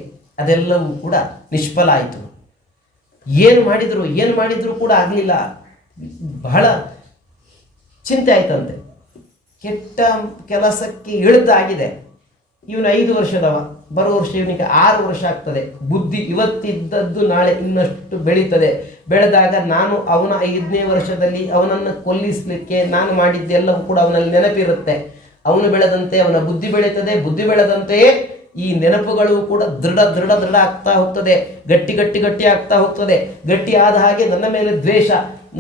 ಅದೆಲ್ಲವೂ ಕೂಡ ನಿಷ್ಫಲ ಆಯಿತು. ಏನು ಮಾಡಿದರೂ ಕೂಡ ಆಗಲಿಲ್ಲ. ಬಹಳ ಚಿಂತೆ ಆಯ್ತಂತೆ. ಕೆಟ್ಟ ಕೆಲಸಕ್ಕೆ ಇಳಿದಾಗಿದೆ. ಇವನು 5 ವರ್ಷದವ, ಬರೋ ವರ್ಷ ಇವನಿಗೆ 6 ವರ್ಷ ಆಗ್ತದೆ. ಬುದ್ಧಿ ಇವತ್ತಿದ್ದದ್ದು ನಾಳೆ ಇನ್ನಷ್ಟು ಬೆಳೀತದೆ. ಬೆಳೆದಾಗ ನಾನು ಅವನ 5ನೇ ವರ್ಷದಲ್ಲಿ ಅವನನ್ನು ಕೊಲ್ಲಿಸಲಿಕ್ಕೆ ನಾನು ಮಾಡಿದ್ದೆಲ್ಲವೂ ಕೂಡ ಅವನಲ್ಲಿ ನೆನಪಿರುತ್ತೆ. ಅವನು ಬೆಳೆದಂತೆ ಅವನ ಬುದ್ಧಿ ಬೆಳೀತದೆ. ಬುದ್ಧಿ ಬೆಳೆದಂತೆಯೇ ಈ ನೆನಪುಗಳು ಕೂಡ ದೃಢ ಆಗ್ತಾ ಹೋಗ್ತದೆ, ಗಟ್ಟಿ ಆಗ್ತಾ ಹೋಗ್ತದೆ. ಗಟ್ಟಿ ಆದ ಹಾಗೆ ನನ್ನ ಮೇಲೆ ದ್ವೇಷ,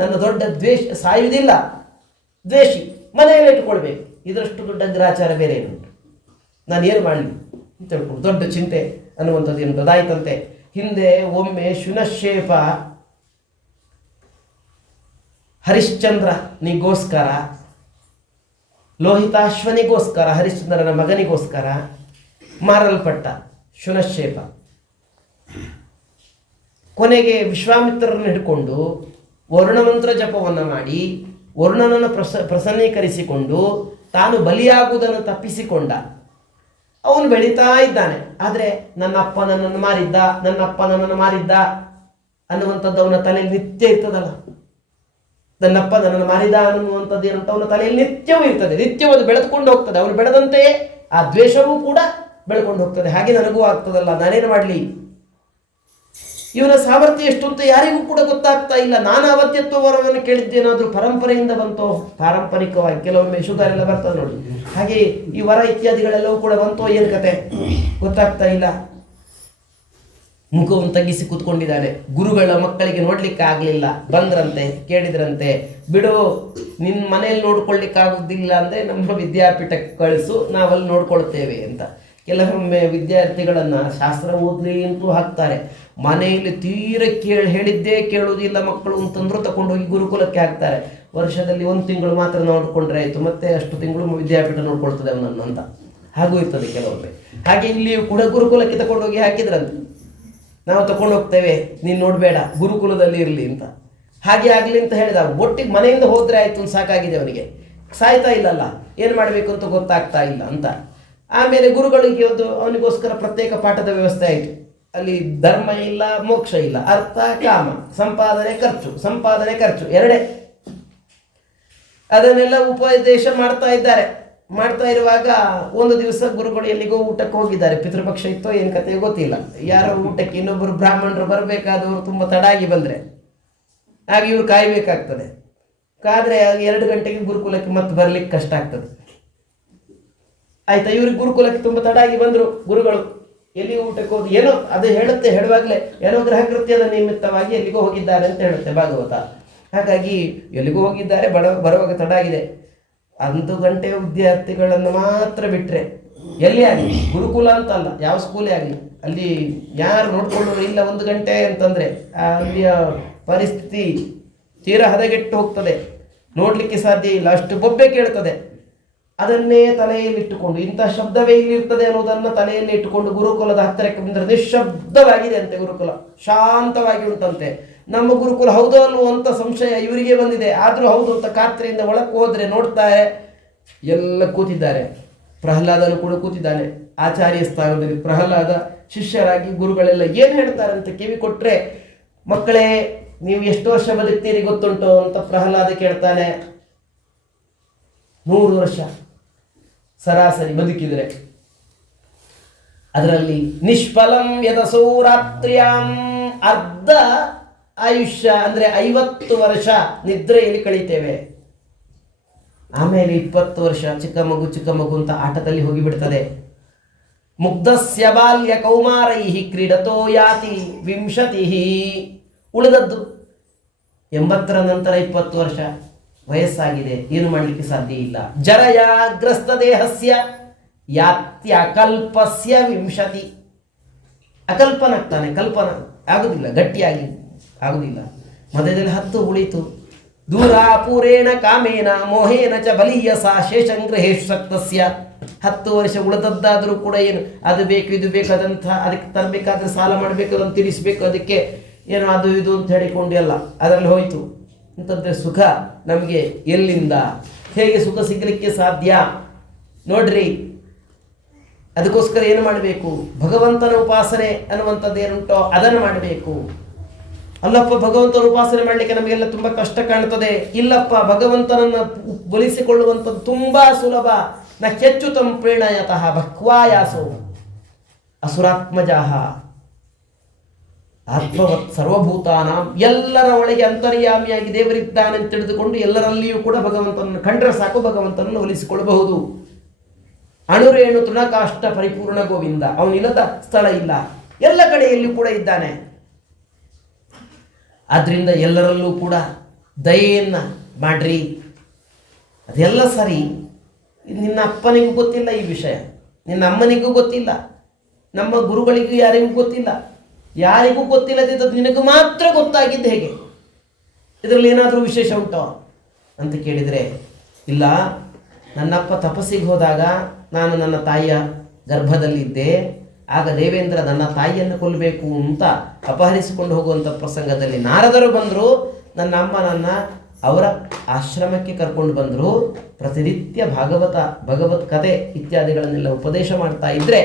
ನನ್ನ ದೊಡ್ಡ ದ್ವೇಷ ಸಾಯುವುದಿಲ್ಲ, ದ್ವೇಷಿ ಮನೆಯಲ್ಲಿ ಇಟ್ಕೊಳ್ಬೇಕು. ಇದರಷ್ಟು ದೊಡ್ಡ ಗ್ರಾಚಾರ ಬೇರೆ ಏನುಂಟು, ನಾನು ಏನು ಮಾಡಲಿ ಅಂತ ಹೇಳ್ಕೊಂಡು ದೊಡ್ಡ ಚಿಂತೆ ಅನ್ನುವಂಥದ್ದು ಏನು ಅದಾಯ್ತಂತೆ. ಹಿಂದೆ ಒಮ್ಮೆ ಶುನಶೇಪ ಹರಿಶ್ಚಂದ್ರನಿಗೋಸ್ಕರ, ಲೋಹಿತಾಶ್ವನಿಗೋಸ್ಕರ, ಹರಿಶ್ಚಂದ್ರನ ಮಗನಿಗೋಸ್ಕರ ಮಾರಲ್ಪಟ್ಟ ಶುನಶೇಪ. ಕೊನೆಗೆ ವಿಶ್ವಾಮಿತ್ರರನ್ನು ಹಿಡ್ಕೊಂಡು ವರುಣಮಂತ್ರ ಜಪವನ್ನು ಮಾಡಿ ವರುಣನನ್ನು ಪ್ರಸನ್ನೀಕರಿಸಿಕೊಂಡು ತಾನು ಬಲಿಯಾಗುವುದನ್ನು ತಪ್ಪಿಸಿಕೊಂಡ. ಅವನು ಬೆಳೀತಾ ಇದ್ದಾನೆ. ಆದರೆ ನನ್ನಪ್ಪ ನನ್ನನ್ನು ಮಾರಿದ್ದ ಅನ್ನುವಂಥದ್ದು ಅವನ ತಲೆಯಲ್ಲಿ ನಿತ್ಯ ಇರ್ತದಲ್ಲ. ನನ್ನಪ್ಪ ನನ್ನನ್ನು ಮಾರಿದ ಅನ್ನುವಂಥದ್ದು ಏನಂತ ಅವನ ತಲೆಯಲ್ಲಿ ನಿತ್ಯವೂ ಇರ್ತದೆ, ನಿತ್ಯವೂ ಅದು ಬೆಳೆದುಕೊಂಡು ಹೋಗ್ತದೆ. ಅವನು ಬೆಳೆದಂತೆಯೇ ಆ ದ್ವೇಷವೂ ಕೂಡ ಬೆಳ್ಕೊಂಡು ಹೋಗ್ತದೆ. ಹಾಗೆ ನನಗೂ ಆಗ್ತದಲ್ಲ, ನಾನೇನು ಮಾಡಲಿ? ಇವನ ಸಾಮರ್ಥ್ಯ ಎಷ್ಟು ಅಂತ ಯಾರಿಗೂ ಕೂಡ ಗೊತ್ತಾಗ್ತಾ ಇಲ್ಲ. ನಾನು ಅವತ್ಯತ್ವ ವರವನ್ನು ಕೇಳಿದ್ದೇನಾದ್ರೂ ಪರಂಪರೆಯಿಂದ ಬಂತೋ, ಪಾರಂಪರಿಕವಾಗಿ ಕೆಲವೊಮ್ಮೆ ಶುದ್ಧರೆಲ್ಲ ಬರ್ತದೆ ನೋಡಿ, ಹಾಗೆ ಈ ವರ ಇತ್ಯಾದಿಗಳೆಲ್ಲವೂ ಕೂಡ ಬಂತೋ, ಏನು ಕತೆ ಗೊತ್ತಾಗ್ತಾ ಇಲ್ಲ. ಮುಖವನ್ನು ತಗ್ಗಿಸಿ ಕೂತ್ಕೊಂಡಿದ್ದಾನೆ. ಗುರುಗಳ ಮಕ್ಕಳಿಗೆ ನೋಡ್ಲಿಕ್ಕೆ ಆಗ್ಲಿಲ್ಲ, ಬಂದ್ರಂತೆ, ಕೇಳಿದ್ರಂತೆ, ಬಿಡು ನಿನ್ನ ಮನೆಯಲ್ಲಿ ನೋಡ್ಕೊಳ್ಳಿಕ್ಕಾಗೋದಿಲ್ಲ ಅಂದರೆ ನಮ್ಮ ವಿದ್ಯಾಪೀಠಕ್ಕೆ ಕಳಿಸು, ನಾವಲ್ಲಿ ನೋಡ್ಕೊಳ್ತೇವೆ ಅಂತ. ಕೆಲವೊಮ್ಮೆ ವಿದ್ಯಾರ್ಥಿಗಳನ್ನು ಶಾಸ್ತ್ರ ಓದಲಿ ಅಂತೂ ಹಾಕ್ತಾರೆ, ಮನೆಯಲ್ಲಿ ತೀರ ಹೇಳಿದ್ದೇ ಕೇಳುವುದಿಲ್ಲ ಮಕ್ಕಳು ಅಂತಂದ್ರೂ ತಗೊಂಡೋಗಿ ಗುರುಕುಲಕ್ಕೆ ಹಾಕ್ತಾರೆ. ವರ್ಷದಲ್ಲಿ 1 ತಿಂಗಳು ಮಾತ್ರ ನೋಡಿಕೊಂಡ್ರೆ ಆಯಿತು, ಮತ್ತೆ ಅಷ್ಟು ತಿಂಗಳು ವಿದ್ಯಾಪೀಠ ನೋಡ್ಕೊಳ್ತದೆ ಅವನನ್ನು ಅಂತ ಹಾಗೂ ಇರ್ತದೆ ಕೆಲವೊಮ್ಮೆ. ಹಾಗೆ ಇಲ್ಲಿಯೂ ಕೂಡ ಗುರುಕುಲಕ್ಕೆ ತಗೊಂಡೋಗಿ ಹಾಕಿದ್ರಂತೆ, ನಾವು ತಗೊಂಡು ಹೋಗ್ತೇವೆ, ನೀನು ನೋಡಬೇಡ, ಗುರುಕುಲದಲ್ಲಿ ಇರಲಿ ಅಂತ. ಹಾಗೆ ಆಗಲಿ ಅಂತ ಹೇಳಿದ. ಒಟ್ಟಿಗೆ ಮನೆಯಿಂದ ಹೋದರೆ ಆಯಿತು ಅಂತ ಸಾಕಾಗಿದೆ ಅವನಿಗೆ, ಸಾಯ್ತಾ ಇಲ್ಲಲ್ಲ, ಏನು ಮಾಡಬೇಕು ಅಂತ ಗೊತ್ತಾಗ್ತಾ ಇಲ್ಲ ಅಂತ. ಆಮೇಲೆ ಗುರುಗಳಿಗೆ ಅವನಿಗೋಸ್ಕರ ಪ್ರತ್ಯೇಕ ಪಾಠದ ವ್ಯವಸ್ಥೆ ಆಯಿತು. ಅಲ್ಲಿ ಧರ್ಮ ಇಲ್ಲ, ಮೋಕ್ಷ ಇಲ್ಲ, ಅರ್ಥ ಕಾಮ, ಸಂಪಾದನೆ ಖರ್ಚು ಎರಡೇ. ಅದನ್ನೆಲ್ಲ ಉಪದೇಶ ಮಾಡ್ತಾ ಇರುವಾಗ ಒಂದು ದಿವಸ ಗುರುಗಳು ಎಲ್ಲಿಗೋ ಊಟಕ್ಕೆ ಹೋಗಿದ್ದಾರೆ. ಪಿತೃಪಕ್ಷ ಇತ್ತೋ ಏನು ಕತೆ ಗೊತ್ತಿಲ್ಲ. ಯಾರೋ ಊಟಕ್ಕೆ ಇನ್ನೊಬ್ಬರು ಬ್ರಾಹ್ಮಣರು ಬರಬೇಕಾದವರು ತುಂಬ ತಡಾಗಿ ಬಂದರೆ ಹಾಗೆ ಇವರು ಕಾಯಬೇಕಾಗ್ತದೆ. ಕಾದರೆ 2 ಗಂಟೆಗೆ ಗುರುಕುಲಕ್ಕೆ ಮತ್ತೆ ಬರಲಿಕ್ಕೆ ಕಷ್ಟ ಆಗ್ತದೆ. ಆಯ್ತಾ, ಇವ್ರಿಗೆ ಗುರುಕುಲಕ್ಕೆ ತುಂಬ ತಡಾಗಿ ಬಂದರು ಗುರುಗಳು. ಎಲ್ಲಿಗೆ ಊಟಕ್ಕೆ ಹೋಗಿ ಏನೋ ಅದು ಹೇಳುವಾಗಲೇ ಏನೋ ಗ್ರಹಕೃತ್ಯದ ನಿಮಿತ್ತವಾಗಿ ಎಲ್ಲಿಗೋ ಹೋಗಿದ್ದಾರೆ ಅಂತ ಹೇಳುತ್ತೆ ಭಾಗವತ. ಹಾಗಾಗಿ ಎಲ್ಲಿಗೋ ಹೋಗಿದ್ದಾರೆ, ಬರುವಾಗ ತಡ ಆಗಿದೆ. 1 ಗಂಟೆ ವಿದ್ಯಾರ್ಥಿಗಳನ್ನು ಮಾತ್ರ ಬಿಟ್ಟರೆ, ಎಲ್ಲಿ ಆಗಲಿ ಗುರುಕುಲ ಅಂತಲ್ಲ, ಯಾವ ಸ್ಕೂಲೇ ಆಗಲಿ, ಅಲ್ಲಿ ಯಾರು ನೋಡ್ಕೊಳ್ಳೋರು ಇಲ್ಲ 1 ಗಂಟೆ ಅಂತಂದರೆ ಅಲ್ಲಿಯ ಪರಿಸ್ಥಿತಿ ತೀರಾ ಹದಗೆಟ್ಟು ಹೋಗ್ತದೆ, ನೋಡಲಿಕ್ಕೆ ಸಾಧ್ಯ ಇಲ್ಲ, ಅಷ್ಟು ಬೊಬ್ಬೆ ಕೇಳ್ತದೆ. ಅದನ್ನೇ ತಲೆಯಲ್ಲಿಟ್ಟುಕೊಂಡು, ಇಂಥ ಶಬ್ದವೇ ಇಲ್ಲಿರ್ತದೆ ಅನ್ನೋದನ್ನು ತಲೆಯಲ್ಲಿ ಇಟ್ಟುಕೊಂಡು ಗುರುಕುಲದ ಹತ್ತಿರಕ್ಕೆ ಬಂದರೆ ನಿಶ್ಶಬ್ದವಾಗಿದೆ ಅಂತೆ. ಗುರುಕುಲ ಶಾಂತವಾಗಿ ಉಂಟಂತೆ. ನಮ್ಮ ಗುರುಕುಲ ಹೌದು ಅನ್ನುವಂಥ ಸಂಶಯ ಇವರಿಗೆ ಬಂದಿದೆ. ಆದರೂ ಹೌದು ಅಂತ ಖಾತ್ರಿಯಿಂದ ಒಳಕ್ಕೆ ಹೋದರೆ ನೋಡ್ತಾರೆ, ಎಲ್ಲ ಕೂತಿದ್ದಾರೆ. ಪ್ರಹ್ಲಾದನು ಕೂಡ ಕೂತಿದ್ದಾನೆ ಆಚಾರ್ಯ ಸ್ಥಾನದಲ್ಲಿ. ಪ್ರಹ್ಲಾದ ಶಿಷ್ಯರಾಗಿ ಗುರುಗಳೆಲ್ಲ ಏನು ಹೇಳ್ತಾರೆ ಅಂತ ಕಿವಿ ಕೊಟ್ಟರೆ, ಮಕ್ಕಳೇ ನೀವು ಎಷ್ಟು ವರ್ಷ ಬದುಕ್ತೀರಿ ಗೊತ್ತುಂಟು ಅಂತ ಪ್ರಹ್ಲಾದ ಕೇಳ್ತಾನೆ. 100 ವರ್ಷ ಸರಾಸರಿ ಬದುಕಿದರೆ. ಅದರಲ್ಲಿ ನಿಷ್ಫಲಂ ಯದಸೌರಾತ್ರ್ಯಾಂ ಅರ್ಧ ಆಯುಷ್ಯ ಅಂದರೆ 50 ವರ್ಷ ನಿದ್ರೆಯಲ್ಲಿ ಕಳೀತೇವೆ. ಆಮೇಲೆ 20 ವರ್ಷ ಚಿಕ್ಕ ಮಗು ಅಂತ ಆಟದಲ್ಲಿ ಹೋಗಿಬಿಡ್ತದೆ. ಮುಗ್ಧಸ್ಯ ಬಾಲ್ಯ ಕೌಮಾರೈಹಿ ಕ್ರೀಡತೋ ಯಾತಿ 20. ಉಳಿದದ್ದು 80ರ ನಂತರ 20 ವರ್ಷ ವಯಸ್ಸಾಗಿದೆ, ಏನು ಮಾಡಲಿಕ್ಕೆ ಸಾಧ್ಯ ಇಲ್ಲ. ಜರಯಾಗ್ರಸ್ತ ದೇಹಸ್ಯ ಯಾತ್ಯಕಲ್ಪಸ್ಯ 20. ಅಕಲ್ಪನಾಗ್ತಾನೆ, ಕಲ್ಪನ ಆಗುದಿಲ್ಲ, ಗಟ್ಟಿಯಾಗಿ ಆಗುದಿಲ್ಲ. ಮಧ್ಯದಲ್ಲಿ 10 ಉಳಿತು. ದೂರಾಪೂರೇಣ ಕಾಮೇನ ಮೋಹೇನ ಚ ಬಲೀಯಸ ಶೇಷಂಗ್ರಹೇಶು ಸಕ್ತಸ್ಯ. 10 ವರ್ಷ ಉಳಿದದ್ದಾದರೂ ಕೂಡ ಏನು ಅದು ಬೇಕು ಇದು ಬೇಕು ಅದಂತ ಅದಕ್ಕೆ ತರಬೇಕಾದ್ರೆ ಸಾಲ ಮಾಡಬೇಕು, ಅದನ್ನು ತಿರಿಸಬೇಕು, ಅದಕ್ಕೆ ಏನು ಅದು ಇದು ಅಂತ ಹೇಳಿಕೊಂಡು ಎಲ್ಲ ಅದರಲ್ಲಿ ಹೋಯಿತು. ಇಂಥದ್ದೇ ಸುಖ ನಮಗೆ ಎಲ್ಲಿಂದ ಹೇಗೆ ಸುಖ ಸಿಗಲಿಕ್ಕೆ ಸಾಧ್ಯ ನೋಡ್ರಿ. ಅದಕ್ಕೋಸ್ಕರ ಏನು ಮಾಡಬೇಕು? ಭಗವಂತನ ಉಪಾಸನೆ ಅನ್ನುವಂಥದ್ದು ಏನುಂಟೋ ಅದನ್ನು ಮಾಡಬೇಕು. ಅಲ್ಲಪ್ಪ ಭಗವಂತನ ಉಪಾಸನೆ ಮಾಡಲಿಕ್ಕೆ ನಮಗೆಲ್ಲ ತುಂಬ ಕಷ್ಟ ಕಾಣ್ತದೆ. ಇಲ್ಲಪ್ಪ, ಭಗವಂತನನ್ನು ಒಲಿಸಿಕೊಳ್ಳುವಂಥದ್ದು ತುಂಬ ಸುಲಭ. ನ ಹೆಚ್ಚುತಂ ಪ್ರೇಣಯತಃ ಭಕ್ವಾಯಾಸೋ ಅಸುರಾತ್ಮಜಾಹ ಆತ್ಮವತ್ ಸರ್ವಭೂತಾನಾಂ. ಎಲ್ಲರ ಒಳಗೆ ಅಂತರ್ಯಾಮಿಯಾಗಿ ದೇವರಿದ್ದಾನೆ ಅಂತ ತಿಳಿದುಕೊಂಡು ಎಲ್ಲರಲ್ಲಿಯೂ ಕೂಡ ಭಗವಂತನನ್ನು ಕಂಡ್ರೆ ಸಾಕು, ಭಗವಂತನನ್ನು ಒಲಿಸಿಕೊಳ್ಳಬಹುದು. ಅಣುರೇಣು ತೃಣಕಾಷ್ಟ ಪರಿಪೂರ್ಣ ಗೋವಿಂದ. ಅವನಿಲ್ಲದ ಸ್ಥಳ ಇಲ್ಲ, ಎಲ್ಲ ಕಡೆಯಲ್ಲಿಯೂ ಕೂಡ ಇದ್ದಾನೆ. ಆದ್ದರಿಂದ ಎಲ್ಲರಲ್ಲೂ ಕೂಡ ದಯೆಯನ್ನು ಮಾಡ್ರಿ. ಅದೆಲ್ಲ ಸರಿ. ನಿನ್ನ ಅಪ್ಪನಿಗೂ ಗೊತ್ತಿಲ್ಲ ಈ ವಿಷಯ, ನಿನ್ನ ಅಮ್ಮನಿಗೂ ಗೊತ್ತಿಲ್ಲ, ನಮ್ಮ ಗುರುಗಳಿಗೂ ಯಾರಿಗೂ ಗೊತ್ತಿಲ್ಲ, ಯಾರಿಗೂ ಗೊತ್ತಿಲ್ಲದಿದ್ದದ್ದು ನಿನಗೂ ಮಾತ್ರ ಗೊತ್ತಾಗಿದ್ದು ಹೇಗೆ? ಇದರಲ್ಲಿ ಏನಾದರೂ ವಿಶೇಷ ಉಂಟೋ ಅಂತ ಕೇಳಿದರೆ, ಇಲ್ಲ, ನನ್ನಪ್ಪ ತಪಸ್ಸಿಗೆ ಹೋದಾಗ ನಾನು ನನ್ನ ತಾಯಿಯ ಗರ್ಭದಲ್ಲಿದ್ದೆ. ಆಗ ದೇವೇಂದ್ರ ನನ್ನ ತಾಯಿಯನ್ನು ಕೊಲ್ಲಬೇಕು ಅಂತ ಅಪಹರಿಸಿಕೊಂಡು ಹೋಗುವಂಥ ಪ್ರಸಂಗದಲ್ಲಿ ನಾರದರು ಬಂದರು. ನನ್ನ ಅಮ್ಮ ನನ್ನ ಅವರ ಆಶ್ರಮಕ್ಕೆ ಕರ್ಕೊಂಡು ಬಂದರು. ಪ್ರತಿನಿತ್ಯ ಭಗವತ್ ಕಥೆ ಇತ್ಯಾದಿಗಳನ್ನೆಲ್ಲ ಉಪದೇಶ ಮಾಡ್ತಾ ಇದ್ದರೆ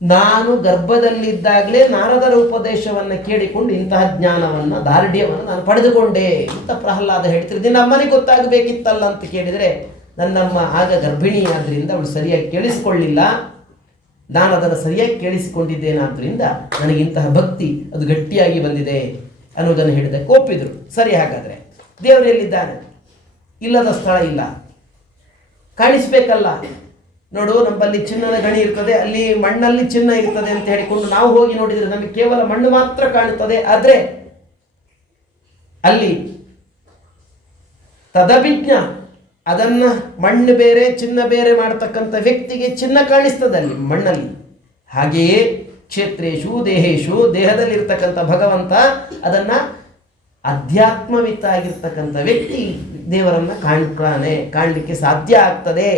ನಾನು ಗರ್ಭದಲ್ಲಿದ್ದಾಗಲೇ ನಾರದರ ಉಪದೇಶವನ್ನು ಕೇಳಿಕೊಂಡು ಇಂತಹ ಜ್ಞಾನವನ್ನು ದಾರ್ಢ್ಯವನ್ನು ನಾನು ಪಡೆದುಕೊಂಡೆ ಅಂತ ಪ್ರಹ್ಲಾದ ಹೇಳ್ತಿದ್ರು. ನಿನ್ನ ಅಮ್ಮನಿಗೆ ಗೊತ್ತಾಗಬೇಕಿತ್ತಲ್ಲ ಅಂತ ಕೇಳಿದರೆ, ನನ್ನಮ್ಮ ಆಗ ಗರ್ಭಿಣಿ ಆದ್ದರಿಂದ ಅವಳು ಸರಿಯಾಗಿ ಕೇಳಿಸಿಕೊಳ್ಳಿಲ್ಲ, ನಾನು ಅದನ್ನು ಸರಿಯಾಗಿ ಕೇಳಿಸಿಕೊಂಡಿದ್ದೇನಾದ್ದರಿಂದ ನನಗಿಂತಹ ಭಕ್ತಿ ಅದು ಗಟ್ಟಿಯಾಗಿ ಬಂದಿದೆ ಅನ್ನೋದನ್ನು ಹೇಳಿದಕ್ಕೆ ಒಪ್ಪಿದ್ರು. ಸರಿ, ಹಾಗಾದರೆ ದೇವರೆಲ್ಲಿದ್ದಾನೆ? ಇಲ್ಲದ ಸ್ಥಳ ಇಲ್ಲ, ಕಾಣಿಸ್ಬೇಕಲ್ಲ. ನೋಡು, ನಮ್ಮಲ್ಲಿ ಚಿನ್ನದ ಗಣಿ ಇರ್ತದೆ, ಅಲ್ಲಿ ಮಣ್ಣಲ್ಲಿ ಚಿನ್ನ ಇರ್ತದೆ ಅಂತ ಹೇಳಿಕೊಂಡು ನಾವು ಹೋಗಿ ನೋಡಿದರೆ ನಮಗೆ ಕೇವಲ ಮಣ್ಣು ಮಾತ್ರ ಕಾಣುತ್ತದೆ. ಆದರೆ ಅಲ್ಲಿ ತದಭಿಜ್ಞ, ಅದನ್ನು ಮಣ್ಣು ಬೇರೆ ಚಿನ್ನ ಬೇರೆ ಮಾಡತಕ್ಕಂಥ ವ್ಯಕ್ತಿಗೆ ಚಿನ್ನ ಕಾಣಿಸ್ತದೆ ಅಲ್ಲಿ ಮಣ್ಣಲ್ಲಿ. ಹಾಗೆಯೇ ಕ್ಷೇತ್ರೇಶು ದೇಹೇಶು, ದೇಹದಲ್ಲಿರ್ತಕ್ಕಂಥ ಭಗವಂತ ಅದನ್ನು ಅಧ್ಯಾತ್ಮವಿತ್ತ ಆಗಿರ್ತಕ್ಕಂಥ ವ್ಯಕ್ತಿ ದೇವರನ್ನು ಕಾಣಲಿಕ್ಕೆ ಸಾಧ್ಯ ಆಗ್ತದೆ.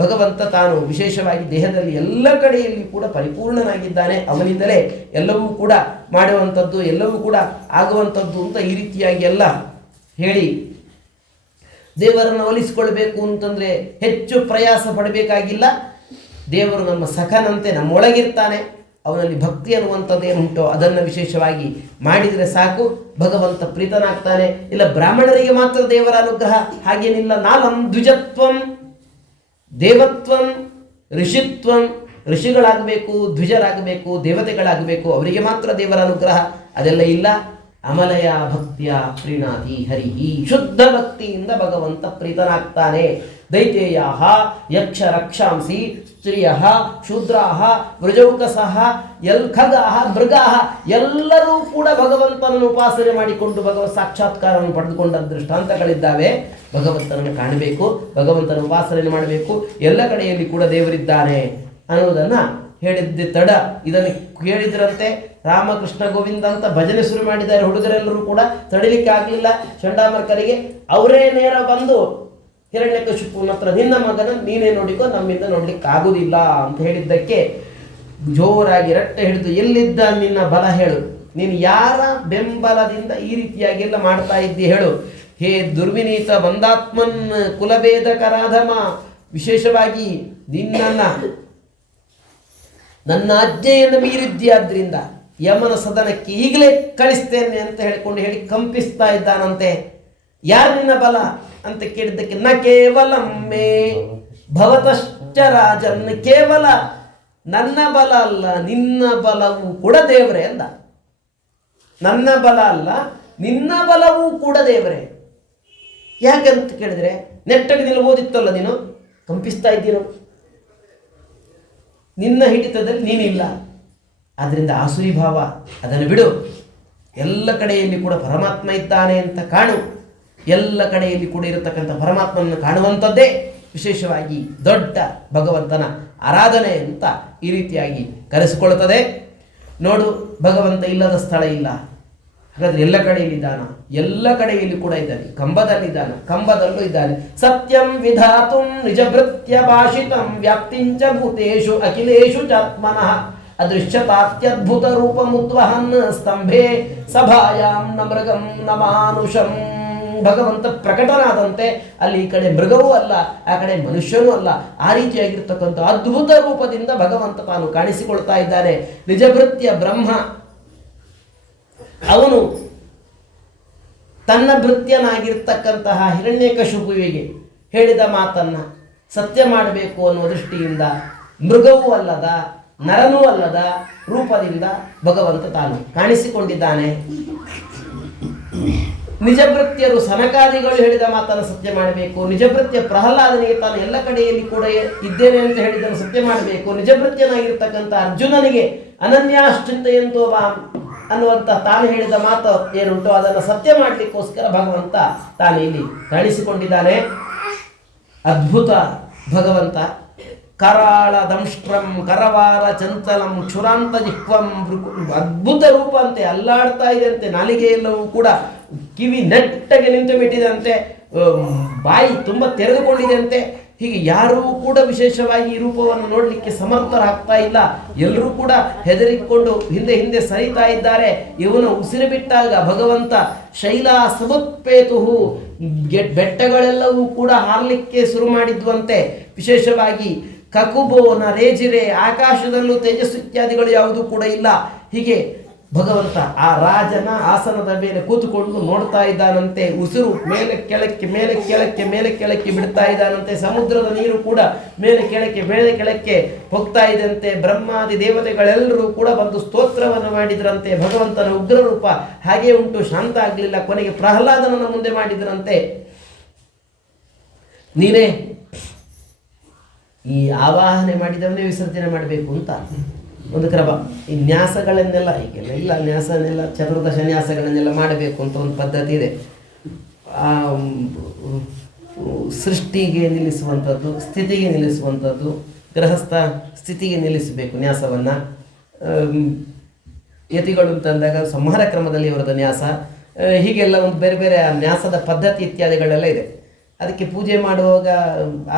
ಭಗವಂತ ತಾನು ವಿಶೇಷವಾಗಿ ದೇಹದಲ್ಲಿ ಎಲ್ಲ ಕಡೆಯಲ್ಲಿ ಕೂಡ ಪರಿಪೂರ್ಣನಾಗಿದ್ದಾನೆ. ಅವನಿಂದಲೇ ಎಲ್ಲವೂ ಕೂಡ ಮಾಡುವಂಥದ್ದು, ಎಲ್ಲವೂ ಕೂಡ ಆಗುವಂಥದ್ದು ಅಂತ ಈ ರೀತಿಯಾಗಿ ಎಲ್ಲ ಹೇಳಿ ದೇವರನ್ನು ಒಲಿಸಿಕೊಳ್ಬೇಕು ಅಂತಂದರೆ ಹೆಚ್ಚು ಪ್ರಯಾಸ ಪಡಬೇಕಾಗಿಲ್ಲ. ದೇವರು ನಮ್ಮ ಸಖನಂತೆ ನಮ್ಮೊಳಗಿರ್ತಾನೆ. ಅವನಲ್ಲಿ ಭಕ್ತಿ ಅನ್ನುವಂಥದ್ದು ಏನುಂಟೋ ಅದನ್ನು ವಿಶೇಷವಾಗಿ ಮಾಡಿದರೆ ಸಾಕು, ಭಗವಂತ ಪ್ರೀತನಾಗ್ತಾನೆ. ಇಲ್ಲ, ಬ್ರಾಹ್ಮಣರಿಗೆ ಮಾತ್ರ ದೇವರ ಅನುಗ್ರಹ ಹಾಗೇನಿಲ್ಲ. ನಾಲಂ ದ್ವಿಜತ್ವಂ ದೇವತ್ವಂ ಋಷಿತ್ವಂ. ಋಷಿಗಳಾಗಬೇಕು, ದ್ವಿಜರಾಗಬೇಕು, ದೇವತೆಗಳಾಗಬೇಕು, ಅವರಿಗೆ ಮಾತ್ರ ದೇವರ ಅನುಗ್ರಹ. ಅದೆಲ್ಲ ಇಲ್ಲ. ಅಮಲಯ ಭಕ್ತಿಯ ಪ್ರೀಣಾತಿ ಹರಿಹಿ. ಶುದ್ಧ ಭಕ್ತಿಯಿಂದ ಭಗವಂತ ಪ್ರೀತನಾಗ್ತಾನೆ. ದೈತ್ಯೇಯ ಯಕ್ಷ ರಕ್ಷಾಂಸಿ ಸ್ತ್ರೀಯ ಶೂದ್ರಾ ವೃಜೌಕಸಃ ಖಗಾ ಮೃಗಾ ಎಲ್ಲರೂ ಕೂಡ ಭಗವಂತನನ್ನು ಉಪಾಸನೆ ಮಾಡಿಕೊಂಡು ಭಗವತ್ ಸಾಕ್ಷಾತ್ಕಾರವನ್ನು ಪಡೆದುಕೊಂಡ ದೃಷ್ಟಾಂತಗಳಿದ್ದಾವೆ. ಭಗವಂತನನ್ನು ಕಾಣಬೇಕು, ಭಗವಂತನ ಉಪಾಸನೆ ಮಾಡಬೇಕು, ಎಲ್ಲ ಕಡೆಯಲ್ಲಿ ಕೂಡ ದೇವರಿದ್ದಾನೆ ಅನ್ನೋದನ್ನು ಹೇಳಿದ್ದೆ ತಡ. ಇದನ್ನು ಕೇಳಿದ್ರಂತೆ ರಾಮಕೃಷ್ಣ ಗೋವಿಂದ ಅಂತ ಭಜನೆ ಶುರು ಮಾಡಿದ್ದಾರೆ ಹುಡುಗರೆಲ್ಲರೂ ಕೂಡ. ತಡಿಲಿಕ್ಕೆ ಆಗಲಿಲ್ಲ ಚಂಡಾಮರ್ಕರಿಗೆ. ಅವರೇ ನೇರ ಬಂದು ಹಿರಣ್ಯಕಶಿಪುನ ಹತ್ರ, ನಿನ್ನ ಮಗನ ನೀನೇ ನೋಡಿಕೋ, ನಮ್ಮಿಂದ ನೋಡ್ಲಿಕ್ಕೆ ಆಗುವುದಿಲ್ಲ ಅಂತ ಹೇಳಿದ್ದಕ್ಕೆ ಜೋರಾಗಿ ರಟ್ಟೆ ಹಿಡಿದು, ಎಲ್ಲಿದ್ದ ನಿನ್ನ ಬಲ ಹೇಳು, ನೀನು ಯಾರ ಬೆಂಬಲದಿಂದ ಈ ರೀತಿಯಾಗೆಲ್ಲ ಮಾಡ್ತಾ ಇದ್ದಿ ಹೇಳು. ಹೇ ದುರ್ವಿನೀತ ಬಂದಾತ್ಮನ್ ಕುಲಭೇದಕರಾಧಮ, ವಿಶೇಷವಾಗಿ ನಿನ್ನನ್ನು ನನ್ನ ಆಜ್ಞೆಯನ್ನು ಮೀರಿದ್ದೀಯಾದ್ರಿಂದ ಯಮನ ಸದನಕ್ಕೆ ಈಗಲೇ ಕಳಿಸ್ತೇನೆ ಅಂತ ಹೇಳಿ ಕಂಪಿಸ್ತಾ ಇದ್ದಾನಂತೆ. ಯಾರು ನಿನ್ನ ಬಲ ಅಂತ ಕೇಳಿದ್ದಕ್ಕೆ ನ ಕೇವಲ ಮೇ ಭವತಶ್ಚ ರಾಜನ್, ಕೇವಲ ನನ್ನ ಬಲ ಅಲ್ಲ ನಿನ್ನ ಬಲವೂ ಕೂಡ ದೇವರೇ ಅಂದ. ನನ್ನ ಬಲ ಅಲ್ಲ ನಿನ್ನ ಬಲವೂ ಕೂಡ ದೇವರೇ. ಯಾಕಂತ ಕೇಳಿದ್ರೆ ನೆಟ್ಟಗೆ ನಿಲ್ಬೋದಿತ್ತಲ್ಲ, ನೀನು ಕಂಪಿಸ್ತಾ ಇದ್ದೀನೋ, ನಿನ್ನ ಹಿಡಿತದಲ್ಲಿ ನೀನಿಲ್ಲ. ಆದ್ದರಿಂದ ಆಸುರಿ ಭಾವ ಅದನ್ನು ಬಿಡು, ಎಲ್ಲ ಕಡೆಯಲ್ಲಿ ಕೂಡ ಪರಮಾತ್ಮ ಇದ್ದಾನೆ ಅಂತ ಕಾಣು. ಎಲ್ಲ ಕಡೆಯಲ್ಲಿ ಕೂಡ ಇರತಕ್ಕಂಥ ಪರಮಾತ್ಮನನ್ನು ಕಾಣುವಂಥದ್ದೇ ವಿಶೇಷವಾಗಿ ದೊಡ್ಡ ಭಗವಂತನ ಆರಾಧನೆ ಅಂತ ಈ ರೀತಿಯಾಗಿ ಕರೆಸಿಕೊಳ್ಳುತ್ತದೆ. ನೋಡು, ಭಗವಂತ ಇಲ್ಲದ ಸ್ಥಳ ಇಲ್ಲ. ಹಾಗಾದ್ರೆ ಎಲ್ಲ ಕಡೆಯಲ್ಲಿದ್ದಾನ, ಎಲ್ಲ ಕಡೆಯಲ್ಲಿ ಕೂಡ ಇದ್ದಾನೆ. ಕಂಬದಲ್ಲಿದ್ದಾನೆ, ಕಂಬದಲ್ಲೂ ಇದ್ದಾನೆ. ಸತ್ಯಂ ವಿಧಾತುಂ ನಿಜ ಭೃತ್ಯ ಭಾಷಿತಂ ವ್ಯಾಪ್ತಿಂಚ ಭೂತೇಶು ಅಖಿಲೇಶು ಚಾತ್ಮನಃ ಅದೃಶ್ಯತಾತ್ಯದ್ಭುತ ರೂಪ ಮುದ್ವಹನ್ ಸ್ತಂಭೆ ಸಭಾಯಾಂ ನ ಮೃಗಂ ನ ಮಾನುಷಂ. ಭಗವಂತ ಪ್ರಕಟನಾದಂತೆ ಅಲ್ಲಿ ಈ ಕಡೆ ಮೃಗವೂ ಅಲ್ಲ, ಆ ಕಡೆ ಮನುಷ್ಯನೂ ಅಲ್ಲ. ಆ ರೀತಿಯಾಗಿರ್ತಕ್ಕಂಥ ಅದ್ಭುತ ರೂಪದಿಂದ ಭಗವಂತ ತಾನು ಕಾಣಿಸಿಕೊಳ್ತಾ ಇದ್ದಾನೆ. ನಿಜಭೃತ್ಯ ಬ್ರಹ್ಮ ಅವನು ತನ್ನ ಭೃತ್ಯನಾಗಿರ್ತಕ್ಕಂತಹ ಹಿರಣ್ಯಕಶಿಪುವಿಗೆ ಹೇಳಿದ ಮಾತನ್ನ ಸತ್ಯ ಮಾಡಬೇಕು ಅನ್ನುವ ದೃಷ್ಟಿಯಿಂದ ಮೃಗವೂ ಅಲ್ಲದ ನರನೂ ಅಲ್ಲದ ರೂಪದಿಂದ ಭಗವಂತ ತಾನು ಕಾಣಿಸಿಕೊಂಡಿದ್ದಾನೆ. ನಿಜಭೃತ್ಯರು ಸನಕಾದಿಗಳು ಹೇಳಿದ ಮಾತನ್ನು ಸತ್ಯ ಮಾಡಬೇಕು. ನಿಜಭೃತ್ಯ ಪ್ರಹ್ಲಾದನಿಗೆ ತಾನು ಎಲ್ಲ ಕಡೆಯಲ್ಲಿ ಕೂಡ ಇದ್ದೇನೆ ಅಂತ ಹೇಳಿದ್ದನ್ನು ಸತ್ಯ ಮಾಡಬೇಕು. ನಿಜಭೃತ್ಯನಾಗಿರ್ತಕ್ಕಂಥ ಅರ್ಜುನನಿಗೆ ಅನನ್ಯಾಶ್ಚಿಂತೆಯಂತೋ ವಾಂ ಅನ್ನುವಂಥ ತಾನು ಹೇಳಿದ ಮಾತು ಏನುಂಟು ಅದನ್ನು ಸತ್ಯ ಮಾಡಲಿಕ್ಕೋಸ್ಕರ ಭಗವಂತ ತಾನು ಇಲ್ಲಿ ಕಾಣಿಸಿಕೊಂಡಿದ್ದಾನೆ. ಅದ್ಭುತ ಭಗವಂತ. ಕರಾಳ ದಂಷ್ಟ್ರಂ ಕರವಾರ ಚಂಚಲಂ ಕ್ಷುರಾಂತ ಜಿಹ್ವಂ, ಅದ್ಭುತ ರೂಪ ಅಂತೆ, ಅಲ್ಲಾಡ್ತಾ ಇದೆ ಅಂತೆ. ನಾಲಿಗೆ ಎಲ್ಲವೂ ಕೂಡ ಕಿವಿ ನೆಟ್ಟಗೆ ನಿಂತು ಬಿಟ್ಟಿದಂತೆ, ಬಾಯಿ ತುಂಬ ತೆರೆದುಕೊಂಡಿದೆ ಅಂತೆ. ಹೀಗೆ ಯಾರೂ ಕೂಡ ವಿಶೇಷವಾಗಿ ಈ ರೂಪವನ್ನು ನೋಡಲಿಕ್ಕೆ ಸಮರ್ಥರಾಗ್ತಾ ಇಲ್ಲ. ಎಲ್ಲರೂ ಕೂಡ ಹೆದರಿಕೊಂಡು ಹಿಂದೆ ಹಿಂದೆ ಸರಿತಾ ಇದ್ದಾರೆ. ಇವನು ಉಸಿರು ಬಿಟ್ಟಾಗ ಭಗವಂತ ಶೈಲಾ ಸಮುತ್ಪೇತುಹು, ಬೆಟ್ಟಗಳೆಲ್ಲವೂ ಕೂಡ ಹಾರಲಿಕ್ಕೆ ಶುರು ಮಾಡಿದ್ವಂತೆ. ವಿಶೇಷವಾಗಿ ಕಕುಬೋ ನರೇಜಿರೆ, ಆಕಾಶದಲ್ಲೂ ತೇಜಸ್ಸು ಇತ್ಯಾದಿಗಳು ಯಾವುದೂ ಕೂಡ ಇಲ್ಲ. ಹೀಗೆ ಭಗವಂತ ಆ ರಾಜನ ಆಸನದ ಮೇಲೆ ಕೂತುಕೊಂಡು ನೋಡ್ತಾ ಇದ್ದಾನಂತೆ. ಉಸಿರು ಮೇಲೆ ಕೆಳಕ್ಕೆ ಮೇಲೆ ಕೆಳಕ್ಕೆ ಮೇಲೆ ಕೆಳಕ್ಕೆ ಬಿಡ್ತಾ ಇದ್ದಾನಂತೆ. ಸಮುದ್ರದ ನೀರು ಕೂಡ ಮೇಲೆ ಕೆಳಕ್ಕೆ ಹೋಗ್ತಾ ಇದ್ದಂತೆ. ಬ್ರಹ್ಮಾದಿ ದೇವತೆಗಳೆಲ್ಲರೂ ಕೂಡ ಬಂದು ಸ್ತೋತ್ರವನ್ನು ಮಾಡಿದ್ರಂತೆ. ಭಗವಂತನ ಉಗ್ರ ರೂಪ ಹಾಗೆ ಉಂಟು, ಶಾಂತ ಆಗಲಿಲ್ಲ. ಕೊನೆಗೆ ಪ್ರಹ್ಲಾದನನ್ನು ಮುಂದೆ ಮಾಡಿದ್ರಂತೆ. ನೀನೇ ಈ ಆವಾಹನೆ ಮಾಡಿದವನ್ನೇ ವಿಸರ್ಜನೆ ಮಾಡಬೇಕು ಅಂತ ಒಂದು ಕ್ರಮ. ಈ ನ್ಯಾಸಗಳನ್ನೆಲ್ಲ ಹೀಗೆಲ್ಲ ಇಲ್ಲ, ನ್ಯಾಸನೆಲ್ಲ ಚತುರ್ದಶ ನ್ಯಾಸಗಳನ್ನೆಲ್ಲ ಮಾಡಬೇಕು ಅಂತ ಒಂದು ಪದ್ಧತಿ ಇದೆ. ಸೃಷ್ಟಿಗೆ ನಿಲ್ಲಿಸುವಂಥದ್ದು, ಸ್ಥಿತಿಗೆ ನಿಲ್ಲಿಸುವಂಥದ್ದು, ಗೃಹಸ್ಥ ಸ್ಥಿತಿಗೆ ನಿಲ್ಲಿಸಬೇಕು ನ್ಯಾಸವನ್ನು. ಯತಿಗಳು ಅಂತಂದಾಗ ಸಂಹಾರ ಕ್ರಮದಲ್ಲಿ ಅವರದ ನ್ಯಾಸ, ಹೀಗೆಲ್ಲ ಒಂದು ಬೇರೆ ಬೇರೆ ನ್ಯಾಸದ ಪದ್ಧತಿ ಇತ್ಯಾದಿಗಳೆಲ್ಲ ಇದೆ. ಅದಕ್ಕೆ ಪೂಜೆ ಮಾಡುವಾಗ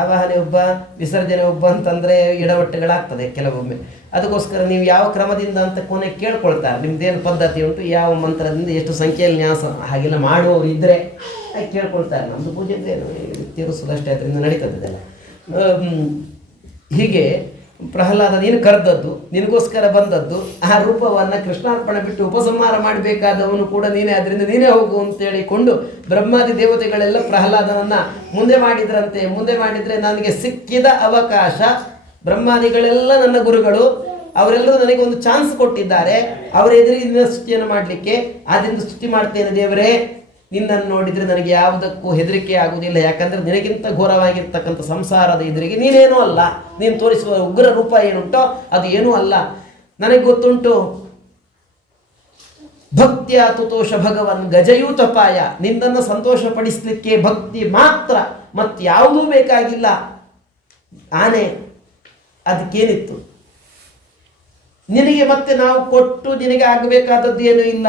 ಆವಾಹನೆ ಒಬ್ಬ, ವಿಸರ್ಜನೆ ಒಬ್ಬ ಅಂತಂದರೆ ಎಡವಟ್ಟುಗಳಾಗ್ತದೆ ಕೆಲವೊಮ್ಮೆ. ಅದಕ್ಕೋಸ್ಕರ ನೀವು ಯಾವ ಕ್ರಮದಿಂದ ಅಂತ ಕೊನೆ ಕೇಳ್ಕೊಳ್ತಾರೆ, ನಿಮ್ದೇನು ಪದ್ಧತಿ ಉಂಟು, ಯಾವ ಮಂತ್ರದಿಂದ ಎಷ್ಟು ಸಂಖ್ಯೆಯಲ್ಲಿ ನ್ಯಾಸ ಹಾಗೆಲ್ಲ ಮಾಡುವವರು ಇದ್ದರೆ ಕೇಳ್ಕೊಳ್ತಾರೆ. ನಮ್ಮದು ಪೂಜೆ ಇದ್ದೇನು ತೀರಿಸೋದಷ್ಟೇ, ಅದರಿಂದ ನಡೀತದೆ. ಹೀಗೆ ಪ್ರಹ್ಲಾದ ನೀನು ಕರೆದದ್ದು, ನಿನಗೋಸ್ಕರ ಬಂದದ್ದು, ಆ ರೂಪವನ್ನು ಕೃಷ್ಣಾರ್ಪಣೆ ಬಿಟ್ಟು ಉಪಸಂಹಾರ ಮಾಡಬೇಕಾದವನು ಕೂಡ ನೀನೇ, ಅದರಿಂದ ನೀನೇ ಹೋಗು ಅಂತೇಳಿಕೊಂಡು ಬ್ರಹ್ಮಾದಿ ದೇವತೆಗಳೆಲ್ಲ ಪ್ರಹ್ಲಾದನನ್ನು ಮುಂದೆ ಮಾಡಿದ್ರಂತೆ. ಮುಂದೆ ಮಾಡಿದರೆ ನನಗೆ ಸಿಕ್ಕಿದ ಅವಕಾಶ, ಬ್ರಹ್ಮಾದಿಗಳೆಲ್ಲ ನನ್ನ ಗುರುಗಳು, ಅವರೆಲ್ಲರೂ ನನಗೆ ಒಂದು ಚಾನ್ಸ್ ಕೊಟ್ಟಿದ್ದಾರೆ. ಅವರ ಎದುರಿಗೆ ಸ್ತುತಿಯನ್ನು ಮಾಡಲಿಕ್ಕೆ, ಆದ್ದರಿಂದ ಸ್ತುತಿ ಮಾಡ್ತೇನೆ ದೇವರೇ. ನಿನ್ನನ್ನು ನೋಡಿದರೆ ನನಗೆ ಯಾವುದಕ್ಕೂ ಹೆದರಿಕೆ ಆಗುವುದಿಲ್ಲ. ಯಾಕಂದರೆ ನಿನಗಿಂತ ಘೋರವಾಗಿರ್ತಕ್ಕಂಥ ಸಂಸಾರದ ಎದುರಿಗೆ ನೀನೇನೂ ಅಲ್ಲ. ನೀನು ತೋರಿಸುವ ಉಗ್ರ ರೂಪ ಏನುಂಟೋ ಅದು ಏನೂ ಅಲ್ಲ. ನನಗೆ ಗೊತ್ತುಂಟು. ಭಕ್ತಿಯ ತುತೋಷ ಭಗವನ್ ಗಜಯೂತಪಾಯ, ನಿನ್ನನ್ನು ಸಂತೋಷಪಡಿಸಲಿಕ್ಕೆ ಭಕ್ತಿ ಮಾತ್ರ, ಮತ್ತಾವುದೂ ಬೇಕಾಗಿಲ್ಲ. ಆನೆ ಅದಕ್ಕೇನಿತ್ತು, ನಿನಗೆ ಮತ್ತೆ ನಾವು ಕೊಟ್ಟು ನಿನಗೆ ಆಗಬೇಕಾದದ್ದು ಏನೂ ಇಲ್ಲ.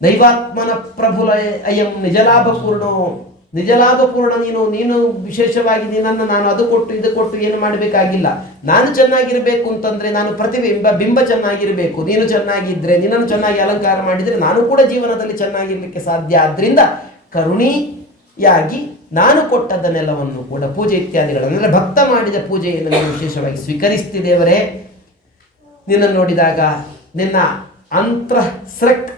ದೈವಾತ್ಮನ ಪ್ರಭುಲ ಅಯಂ ನಿಜಲಾಭಪೂರ್ಣೋ, ನಿಜಲಾಭಪೂರ್ಣ ನೀನು ವಿಶೇಷವಾಗಿ ನಿನ್ನನ್ನು ನಾನು ಅದು ಕೊಟ್ಟು ಇದು ಕೊಟ್ಟು ಏನು ಮಾಡಬೇಕಾಗಿಲ್ಲ. ನಾನು ಚೆನ್ನಾಗಿರಬೇಕು ಅಂತಂದರೆ ನಾನು ಬಿಂಬ ಚೆನ್ನಾಗಿರಬೇಕು. ನೀನು ಚೆನ್ನಾಗಿದ್ದರೆ, ನಿನ್ನನ್ನು ಚೆನ್ನಾಗಿ ಅಲಂಕಾರ ಮಾಡಿದರೆ ನಾನು ಕೂಡ ಜೀವನದಲ್ಲಿ ಚೆನ್ನಾಗಿರಲಿಕ್ಕೆ ಸಾಧ್ಯ. ಆದ್ದರಿಂದ ಕರುಣಿಯಾಗಿ ನಾನು ಕೊಟ್ಟದ್ದನ್ನೆಲ್ಲವನ್ನು ಕೂಡ ಪೂಜೆ ಇತ್ಯಾದಿಗಳನ್ನೆಲ್ಲ ಭಕ್ತ ಮಾಡಿದ ಪೂಜೆಯನ್ನು ನಾನು ವಿಶೇಷವಾಗಿ ಸ್ವೀಕರಿಸ್ತಿದ್ದೇವರೇ. ನಿನ್ನನ್ನು ನೋಡಿದಾಗ ನಿನ್ನ ಅಂತಃಸ್ರಕ್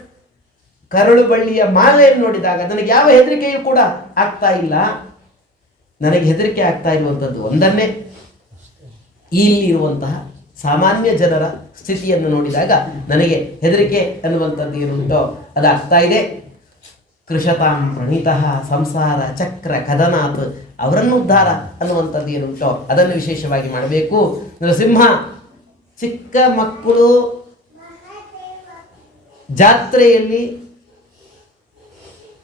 ಕರಳು ಬಳ್ಳಿಯ ಮಾಲೆಯನ್ನು ನೋಡಿದಾಗ ನನಗೆ ಯಾವ ಹೆದರಿಕೆಯೂ ಕೂಡ ಆಗ್ತಾ ಇಲ್ಲ. ನನಗೆ ಹೆದರಿಕೆ ಆಗ್ತಾ ಇರುವಂಥದ್ದು ಒಂದನ್ನೇ, ಇಲ್ಲಿರುವಂತಹ ಸಾಮಾನ್ಯ ಜನರ ಸ್ಥಿತಿಯನ್ನು ನೋಡಿದಾಗ ನನಗೆ ಹೆದರಿಕೆ ಅನ್ನುವಂಥದ್ದು ಏನುಂಟೋ ಅದಾಗ್ತಾ ಇದೆ. ಕೃಷತಾಂ ಪ್ರಣೀತಃ ಸಂಸಾರ ಚಕ್ರ ಕದನಾತ್, ಅವರನ್ನು ಉದ್ಧಾರ ಅನ್ನುವಂಥದ್ದು ಏನುಂಟೋ ಅದನ್ನು ವಿಶೇಷವಾಗಿ ಮಾಡಬೇಕು. ನರಸಿಂಹ, ಚಿಕ್ಕ ಮಕ್ಕಳು ಜಾತ್ರೆಯಲ್ಲಿ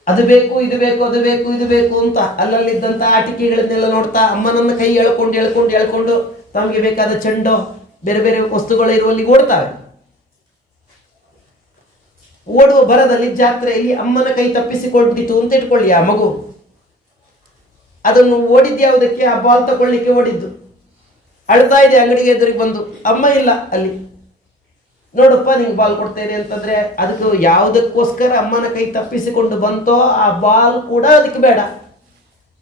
ಅದು ಬೇಕು ಇದು ಬೇಕು ಅದು ಬೇಕು ಇದು ಬೇಕು ಅಂತ ಅಲ್ಲಲ್ಲಿದ್ದಂಥ ಆಟಿಕೆಗಳನ್ನೆಲ್ಲ ನೋಡ್ತಾ ಅಮ್ಮನನ್ನ ಕೈ ಎಳ್ಕೊಂಡು ತಮಗೆ ಬೇಕಾದ ಚೆಂಡೋ ಬೇರೆ ಬೇರೆ ವಸ್ತುಗಳು ಇರುವಲ್ಲಿ ಓಡ್ತಾವೆ. ಓಡುವ ಭರದಲ್ಲಿ ಜಾತ್ರೆಯಲ್ಲಿ ಅಮ್ಮನ ಕೈ ತಪ್ಪಿಸಿಕೊಂಡಿತು ಅಂತ ಇಟ್ಕೊಳ್ಳಿ ಆ ಮಗು. ಅದನ್ನು ಓಡಿದ್ಯಾವುದಕ್ಕೆ? ಆ ಬಾಲ್ ತಗೊಳ್ಳಿಕ್ಕೆ ಓಡಿದ್ದು. ಅಳ್ತಾ ಇದೆ, ಅಂಗಡಿಗೆ ಎದುರಿಗೆ ಬಂದು ಅಮ್ಮ ಇಲ್ಲ ಅಲ್ಲಿ. ನೋಡಪ್ಪ ನಿಂಗೆ ಬಾಲ್ ಕೊಡ್ತೇನೆ ಅಂತಂದ್ರೆ ಅದಕ್ಕೆ ಯಾವುದಕ್ಕೋಸ್ಕರ ಅಮ್ಮನ ಕೈ ತಪ್ಪಿಸಿಕೊಂಡು ಬಂತೋ ಆ ಬಾಲ್ ಕೂಡ ಅದಕ್ಕೆ ಬೇಡ.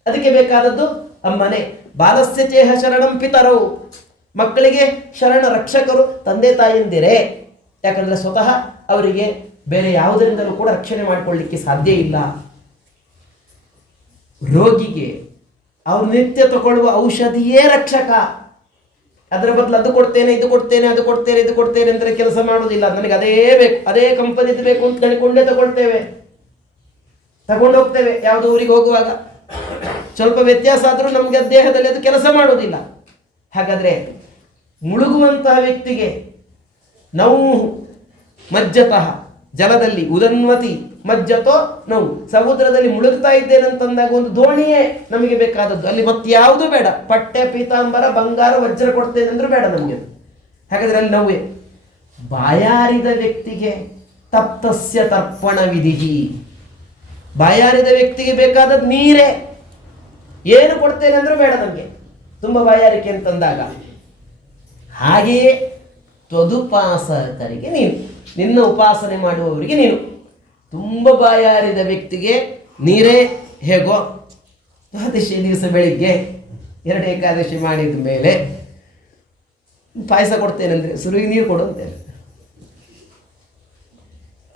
ಅದಕ್ಕೆ ಬೇಕಾದದ್ದು ಅಮ್ಮನೇ. ಬಾಲಸ್ಯ ಚೇಹ ಶರಣಂ ಪಿತರವು, ಮಕ್ಕಳಿಗೆ ಶರಣ ರಕ್ಷಕರು ತಂದೆ ತಾಯಿಯಂದಿರೇ. ಯಾಕಂದ್ರೆ ಸ್ವತಃ ಅವರಿಗೆ ಬೇರೆ ಯಾವುದರಿಂದಲೂ ಕೂಡ ರಕ್ಷಣೆ ಮಾಡಿಕೊಳ್ಳಲಿಕ್ಕೆ ಸಾಧ್ಯ ಇಲ್ಲ. ರೋಗಿಗೆ ಅವರು ನಿತ್ಯ ತಗೊಳ್ಳುವ ಔಷಧಿಯೇ ರಕ್ಷಕ. ಅದರ ಬದಲು ಅದು ಕೊಡ್ತೇನೆ ಇದು ಕೊಡ್ತೇನೆ ಅದು ಕೊಡ್ತೇನೆ ಇದು ಕೊಡ್ತೇನೆ ಅಂದರೆ ಕೆಲಸ ಮಾಡೋದಿಲ್ಲ. ನನಗೆ ಅದೇ ಬೇಕು, ಅದೇ ಕಂಪನಿದು ಬೇಕು ಅಂತ ಹೇಳಿಕೊಂಡೇ ತಗೊಳ್ತೇವೆ, ತಗೊಂಡು ಹೋಗ್ತೇವೆ ಯಾವುದೋ ಊರಿಗೆ ಹೋಗುವಾಗ. ಸ್ವಲ್ಪ ವ್ಯತ್ಯಾಸ ಆದರೂ ನಮಗೆ ದೇಹದಲ್ಲಿ ಅದು ಕೆಲಸ ಮಾಡೋದಿಲ್ಲ. ಹಾಗಾದರೆ ಮುಳುಗುವಂತಹ ವ್ಯಕ್ತಿಗೆ ನೋವು ಮಜ್ಜತಃ ಜಲದಲ್ಲಿ ಉದನ್ವತಿ ಮಜ್ಜತೋ ನೋವು, ಸಮುದ್ರದಲ್ಲಿ ಮುಳುಗ್ತಾ ಇದ್ದೇನಂತಂದಾಗ ಒಂದು ದೋಣಿಯೇ ನಮಗೆ ಬೇಕಾದದ್ದು. ಅಲ್ಲಿ ಮತ್ತೆ ಯಾವುದೂ ಬೇಡ, ಪಟ್ಟೆ ಪೀತಾಂಬರ ಬಂಗಾರ ವಜ್ರ ಕೊಡ್ತೇನೆ ಅಂದ್ರೂ ಬೇಡ ನಮಗೆ. ಹಾಗಾದ್ರೆ ಅಲ್ಲಿ ನೋವೇ. ಬಾಯಾರಿದ ವ್ಯಕ್ತಿಗೆ ತಪ್ತಸ್ಯ ತರ್ಪಣ ವಿಧಿ, ಬಾಯಾರಿದ ವ್ಯಕ್ತಿಗೆ ಬೇಕಾದದ್ದು ನೀರೇ. ಏನು ಕೊಡ್ತೇನೆ ಅಂದ್ರೂ ಬೇಡ ನಮಗೆ, ತುಂಬ ಬಾಯಾರಿಕೆ ಅಂತಂದಾಗ. ಹಾಗೆಯೇ ತ್ವದುಪಾಸಕರಿಗೆ ನೀನು, ನಿನ್ನ ಉಪಾಸನೆ ಮಾಡುವವರಿಗೆ ನೀನು. ತುಂಬ ಬಾಯಾರಿದ ವ್ಯಕ್ತಿಗೆ ನೀರೇ ಹೇಗೋ, ದ್ವಾದಶಿ ದಿವಸ ಬೆಳಿಗ್ಗೆ 2 ಏಕಾದಶಿ ಮಾಡಿದ ಮೇಲೆ ಪಾಯಸ ಕೊಡ್ತೇನೆ ಅಂದರೆ ಸುರುವಿಗೆ ನೀರು ಕೊಡು ಅಂತೇನೆ.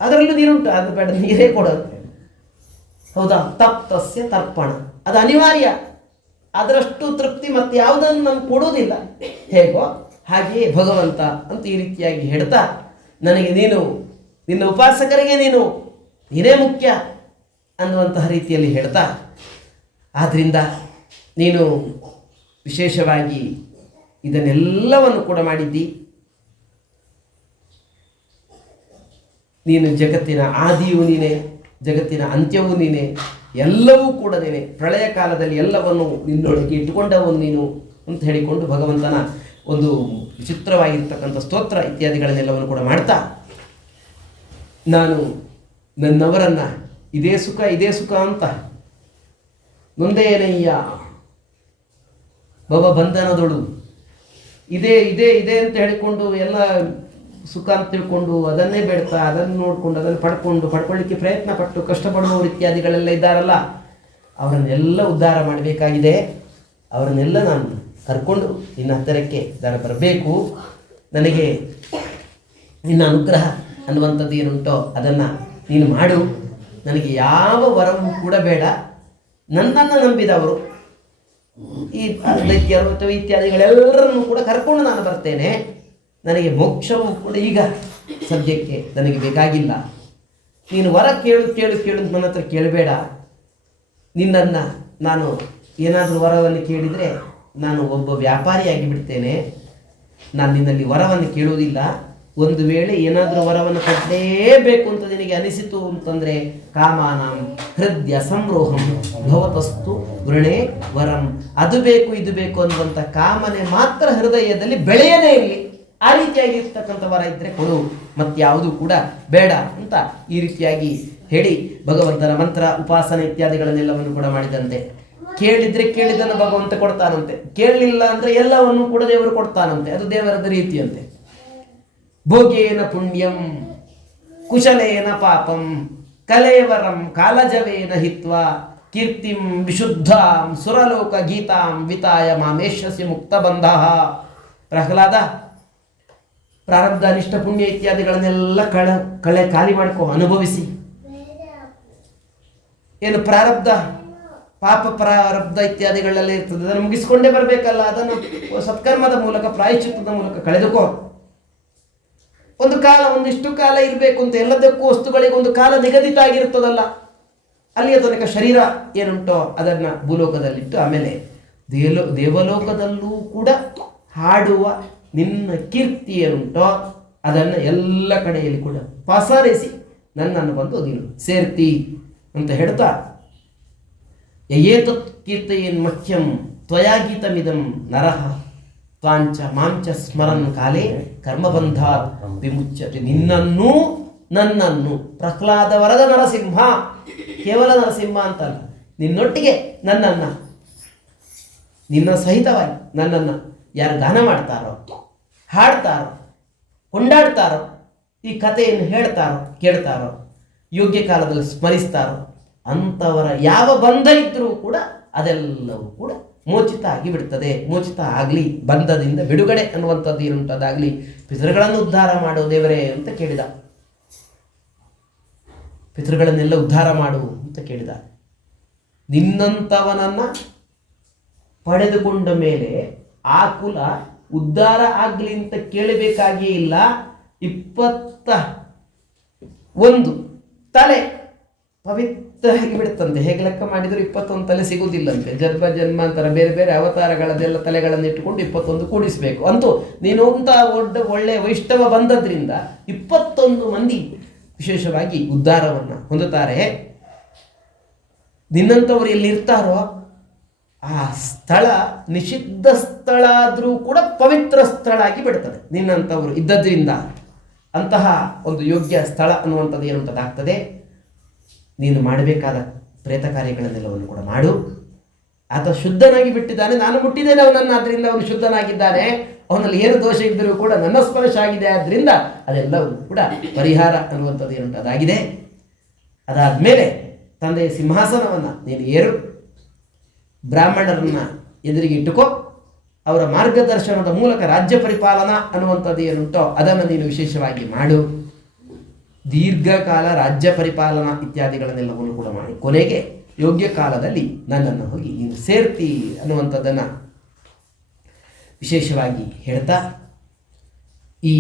ಅದರಲ್ಲೂ ನೀರುಂಟು, ಅದು ಬೇಡ, ನೀರೇ ಕೊಡು ಅಂತೇಳಿ. ಹೌದಾ? ತಪ್ತಸ್ಯ ತರ್ಪಣ, ಅದು ಅನಿವಾರ್ಯ. ಅದರಷ್ಟು ತೃಪ್ತಿ ಮತ್ತೆ ಯಾವುದನ್ನು ನಮ್ಗೆ ಕೊಡೋದಿಲ್ಲ. ಹೇಗೋ ಹಾಗೆಯೇ ಭಗವಂತ ಅಂತ ಈ ರೀತಿಯಾಗಿ ಹೇಳ್ತಾ, ನನಗೆ ನೀನು, ನಿನ್ನ ಉಪಾಸಕರಿಗೆ ನೀನೇ ಮುಖ್ಯ ಅನ್ನುವಂತಹ ರೀತಿಯಲ್ಲಿ ಹೇಳ್ತಾ, ಆದ್ದರಿಂದ ನೀನು ವಿಶೇಷವಾಗಿ ಇದನ್ನೆಲ್ಲವನ್ನು ಕೂಡ ಮಾಡಿದ್ದಿ. ನೀನು ಜಗತ್ತಿನ ಆದಿಯೂ ನೀನೇ, ಜಗತ್ತಿನ ಅಂತ್ಯವೂ ನೀನೇ, ಎಲ್ಲವೂ ಕೂಡ ನೀನೇ. ಪ್ರಳಯ ಕಾಲದಲ್ಲಿ ಎಲ್ಲವನ್ನು ನಿನ್ನೊಳಗೆ ಇಟ್ಟುಕೊಂಡವನು ನೀನು ಅಂತ ಹೇಳಿಕೊಂಡು ಭಗವಂತನ ಒಂದು ವಿಚಿತ್ರವಾಗಿರ್ತಕ್ಕಂಥ ಸ್ತೋತ್ರ ಇತ್ಯಾದಿಗಳನ್ನೆಲ್ಲವನ್ನು ಕೂಡ ಮಾಡ್ತಾ, ನಾನು ನನ್ನವರನ್ನು ಇದೇ ಸುಖ ಅಂತ ನೊಂದೇನಯ್ಯ ಭವ ಬಂಧನದೊಳು ಇದೇ ಇದೇ ಇದೇ ಅಂತ ಹೇಳಿಕೊಂಡು ಎಲ್ಲ ಸುಖ ಅಂತ ತಿಳ್ಕೊಂಡು ಅದನ್ನೇ ಬೇಡ್ತಾ, ಅದನ್ನು ನೋಡಿಕೊಂಡು ಅದನ್ನು ಪಡ್ಕೊಳ್ಳಿಕ್ಕೆ ಪ್ರಯತ್ನ ಪಟ್ಟು ಕಷ್ಟಪಡುವವರು ಇತ್ಯಾದಿಗಳೆಲ್ಲ ಇದ್ದಾರಲ್ಲ, ಅವರನ್ನೆಲ್ಲ ಉದ್ಧಾರ ಮಾಡಬೇಕಾಗಿದೆ. ಅವರನ್ನೆಲ್ಲ ನಾನು ಕರ್ಕೊಂಡು ನಿನ್ನ ಹತ್ತಿರಕ್ಕೆ ಬರಬೇಕು. ನನಗೆ ನಿನ್ನ ಅನುಗ್ರಹ ಅನ್ನುವಂಥದ್ದು ಏನುಂಟೋ ಅದನ್ನು ನೀನು ಮಾಡು. ನನಗೆ ಯಾವ ವರವೂ ಕೂಡ ಬೇಡ. ನನ್ನನ್ನು ನಂಬಿದವರು ಈ ದೈತ್ಯರು ಅಥವಾ ಇತ್ಯಾದಿಗಳೆಲ್ಲರನ್ನು ಕೂಡ ಕರ್ಕೊಂಡು ನಾನು ಬರ್ತೇನೆ. ನನಗೆ ಮೋಕ್ಷವೂ ಕೂಡ ಈಗ ಸದ್ಯಕ್ಕೆ ನನಗೆ ಬೇಕಾಗಿಲ್ಲ. ನೀನು ವರ ಕೇಳು ನನ್ನ ಹತ್ರ ಕೇಳಬೇಡ. ನಿನ್ನನ್ನು ನಾನು ಏನಾದರೂ ವರವನ್ನು ಕೇಳಿದರೆ ನಾನು ಒಬ್ಬ ವ್ಯಾಪಾರಿಯಾಗಿ ಬಿಡ್ತೇನೆ. ನಾನು ನಿನ್ನಲ್ಲಿ ವರವನ್ನು ಕೇಳುವುದಿಲ್ಲ. ಒಂದು ವೇಳೆ ಏನಾದರೂ ವರವನ್ನು ಕೊಡಲೇಬೇಕು ಅಂತ ನಿನಗೆ ಅನಿಸಿತು ಅಂತಂದರೆ ಕಾಮಾನಾಂ ಹೃದಯ ಸಂರೋಹಂ ಭವತಸ್ತು ವೃಣೇ ವರಂ, ಅದು ಬೇಕು ಇದು ಬೇಕು ಅನ್ನುವಂಥ ಕಾಮನೆ ಮಾತ್ರ ಹೃದಯದಲ್ಲಿ ಬೆಳೆಯದೇ ಇರಲಿ. ಆ ರೀತಿಯಾಗಿರ್ತಕ್ಕಂಥ ವರ ಇದ್ದರೆ ಕೊಡು, ಮತ್ಯಾವುದೂ ಕೂಡ ಬೇಡ ಅಂತ ಈ ರೀತಿಯಾಗಿ ಹೇಳಿ ಭಗವಂತನ ಮಂತ್ರ ಉಪಾಸನೆ ಇತ್ಯಾದಿಗಳನ್ನೆಲ್ಲವನ್ನು ಕೂಡ ಮಾಡಿದಂತೆ. ಕೇಳಿದರೆ ಕೇಳಿದನ್ನು ಭಗವಂತ ಕೊಡ್ತಾನಂತೆ, ಕೇಳಲಿಲ್ಲ ಅಂದರೆ ಎಲ್ಲವನ್ನು ಕೂಡ ದೇವರು ಕೊಡ್ತಾನಂತೆ. ಅದು ದೇವರದ ರೀತಿಯಂತೆ. ಭೋಗೇನ ಪುಣ್ಯಂ ಕುಶಲೇನ ಪಾಪಂ ಕಲೇವರಂ ಕಾಲಜವೇನ ಹಿತ್ವಾ ಕೀರ್ತಿಂ ವಿಶುದ್ಧಾಂ ಸುರಲೋಕ ಗೀತಾಂ ವಿತಾಯ ಮಾಮೇಶಸ್ಯ ಮುಕ್ತ ಬಂಧ. ಪ್ರಹ್ಲಾದ, ಪ್ರಾರಬ್ಧ ಅನಿಷ್ಟ ಪುಣ್ಯ ಇತ್ಯಾದಿಗಳನ್ನೆಲ್ಲ ಖಾಲಿ ಮಾಡ್ಕೊ, ಅನುಭವಿಸಿ. ಏನು ಪ್ರಾರಬ್ಧ, ಪಾಪ ಪ್ರಾರಬ್ಧ ಇತ್ಯಾದಿಗಳೆಲ್ಲ ಇರ್ತದೆ, ಅದನ್ನು ಮುಗಿಸ್ಕೊಂಡೇ ಬರಬೇಕಲ್ಲ. ಅದನ್ನು ಸತ್ಕರ್ಮದ ಮೂಲಕ, ಪ್ರಾಯಶ್ಚಿತ್ತದ ಮೂಲಕ ಕಳೆದುಕೋ. ಒಂದು ಕಾಲ, ಒಂದಿಷ್ಟು ಕಾಲ ಇರಬೇಕು ಅಂತ, ಎಲ್ಲದಕ್ಕೂ ವಸ್ತುಗಳಿಗೆ ಒಂದು ಕಾಲ ನಿಗದಿತ ಆಗಿರ್ತದಲ್ಲ. ಅಲ್ಲಿಯ ತನಕ ಶರೀರ ಏನುಂಟೋ ಅದನ್ನು ಭೂಲೋಕದಲ್ಲಿಟ್ಟು ಆಮೇಲೆ ದೇವಲೋಕದಲ್ಲೂ ಕೂಡ ಹಾಡುವ ನಿನ್ನ ಕೀರ್ತಿ ಏನುಂಟೋ ಅದನ್ನು ಎಲ್ಲ ಕಡೆಯಲ್ಲಿ ಕೂಡ ಪಸರಿಸಿ ನನ್ನನ್ನು ಬಂದು ನೀನು ಸೇರ್ತಿ ಅಂತ ಹೇಳ್ತಾ, ಯಯೇತತ್ ಕೀರ್ತಯೇನ್ ಮಹ್ಯಂ ತ್ವಯಾಗೀತಮಿದಂ ನರಹ ತ್ವಾಂಚ ಮಾಂಚ ಸ್ಮರನ್ ಕಾಲೇ ಕರ್ಮಬಂಧಾತ್ ವಿಮುಚ್ಯತೆ. ನಿನ್ನನ್ನು ನನ್ನನ್ನು ಪ್ರಹ್ಲಾದ ವರದ ನರಸಿಂಹ, ಕೇವಲ ನರಸಿಂಹ ಅಂತಲ್ಲ, ನಿನ್ನೊಟ್ಟಿಗೆ ನನ್ನನ್ನು, ನಿನ್ನ ಸಹಿತವಾಗಿ ನನ್ನನ್ನು ಯಾರು ಗಾನ ಮಾಡ್ತಾರೋ, ಹಾಡ್ತಾರೋ, ಕೊಂಡಾಡ್ತಾರೋ, ಈ ಕಥೆಯನ್ನು ಹೇಳ್ತಾರೋ, ಕೇಳ್ತಾರೋ, ಯೋಗ್ಯ ಕಾಲದಲ್ಲಿ ಸ್ಮರಿಸ್ತಾರೋ ಅಂಥವರ ಯಾವ ಬಂಧ ಇದ್ದರೂ ಕೂಡ ಅದೆಲ್ಲವೂ ಕೂಡ ಮೋಚಿತ ಆಗಿ ಬಿಡ್ತದೆ. ಮೋಚಿತ ಆಗಲಿ, ಬಂಧದಿಂದ ಬಿಡುಗಡೆ ಅನ್ನುವಂಥದ್ದು ಏನುಂಟದಾಗಲಿ. ಪಿತೃಗಳನ್ನು ಉದ್ಧಾರ ಮಾಡೋ ದೇವರೇ ಅಂತ ಕೇಳಿದ. ಪಿತೃಗಳನ್ನೆಲ್ಲ ಉದ್ಧಾರ ಮಾಡು ಅಂತ ಕೇಳಿದ. ನಿನ್ನಂಥವನನ್ನು ಪಡೆದುಕೊಂಡ ಮೇಲೆ ಆ ಕುಲ ಉದ್ಧಾರ ಆಗಲಿ ಅಂತ ಕೇಳಬೇಕಾಗಿಯೇ ಇಲ್ಲ. 21 ತಲೆ ಪವಿತ್ರ ಆಗಿ ಬಿಡುತ್ತಂತೆ. ಹೇಗೆ ಲೆಕ್ಕ ಮಾಡಿದರೂ 21 ತಲೆ ಸಿಗುವುದಿಲ್ಲಂತೆ. ಜನ್ಮಾಂತರ ಬೇರೆ ಬೇರೆ ಅವತಾರಗಳನ್ನೆಲ್ಲ ತಲೆಗಳನ್ನು ಇಟ್ಟುಕೊಂಡು 21 ಕೂಡಿಸಬೇಕು. ಅಂತೂ ನೀನು ಅಂತ ಒಳ್ಳೆಯ ವೈಷ್ಣವ ಬಂದದ್ರಿಂದ 21 ಮಂದಿ ವಿಶೇಷವಾಗಿ ಉದ್ಧಾರವನ್ನು ಹೊಂದುತ್ತಾರೆ. ನಿನ್ನಂಥವ್ರು ಎಲ್ಲಿರ್ತಾರೋ ಆ ಸ್ಥಳ ನಿಷಿದ್ಧ ಸ್ಥಳ ಆದರೂ ಕೂಡ ಪವಿತ್ರ ಸ್ಥಳ ಆಗಿ ಬಿಡ್ತದೆ ನಿನ್ನಂಥವ್ರು ಇದ್ದದ್ರಿಂದ. ಅಂತಹ ಒಂದು ಯೋಗ್ಯ ಸ್ಥಳ ಅನ್ನುವಂಥದ್ದು ಏನುಂಟದಾಗ್ತದೆ. ನೀನು ಮಾಡಬೇಕಾದ ಪ್ರೇತ ಕಾರ್ಯಗಳನ್ನೆಲ್ಲವನ್ನು ಕೂಡ ಮಾಡು. ಆತ ಶುದ್ಧನಾಗಿ ಬಿಟ್ಟಿದ್ದಾನೆ, ನಾನು ಮುಟ್ಟಿದ್ದೇನೆ ಅವನನ್ನು, ಆದ್ದರಿಂದ ಅವನು ಶುದ್ಧನಾಗಿದ್ದಾನೆ. ಅವನಲ್ಲಿ ಏನು ದೋಷ ಇದ್ದರೂ ಕೂಡ ನನ್ನ ಸ್ಪರ್ಶ ಆಗಿದೆ, ಆದ್ದರಿಂದ ಅದೆಲ್ಲವೂ ಕೂಡ ಪರಿಹಾರ ಅನ್ನುವಂಥದ್ದು ಏನುಂಟದಾಗಿದೆ. ಅದಾದಮೇಲೆ ತಂದೆಯ ಸಿಂಹಾಸನವನ್ನು ನೀನು ಏರು, ಬ್ರಾಹ್ಮಣರನ್ನು ಎದುರಿಗೆ ಇಟ್ಟುಕೋ, ಅವರ ಮಾರ್ಗದರ್ಶನದ ಮೂಲಕ ರಾಜ್ಯ ಪರಿಪಾಲನಾ ಅನ್ನುವಂಥದ್ದು ಏನುಂಟೋ ಅದನ್ನು ನೀನು ವಿಶೇಷವಾಗಿ ಮಾಡು. ದೀರ್ಘಕಾಲ ರಾಜ್ಯ ಪರಿಪಾಲನಾ ಇತ್ಯಾದಿಗಳನ್ನೆಲ್ಲವನ್ನು ಕೂಡ ಮಾಡಿ ಕೊನೆಗೆ ಯೋಗ್ಯ ಕಾಲದಲ್ಲಿ ನನ್ನನ್ನು ಹೋಗಿ ನೀನು ಸೇರ್ತಿ ಅನ್ನುವಂಥದ್ದನ್ನು ವಿಶೇಷವಾಗಿ ಹೇಳ್ತಾ, ಈ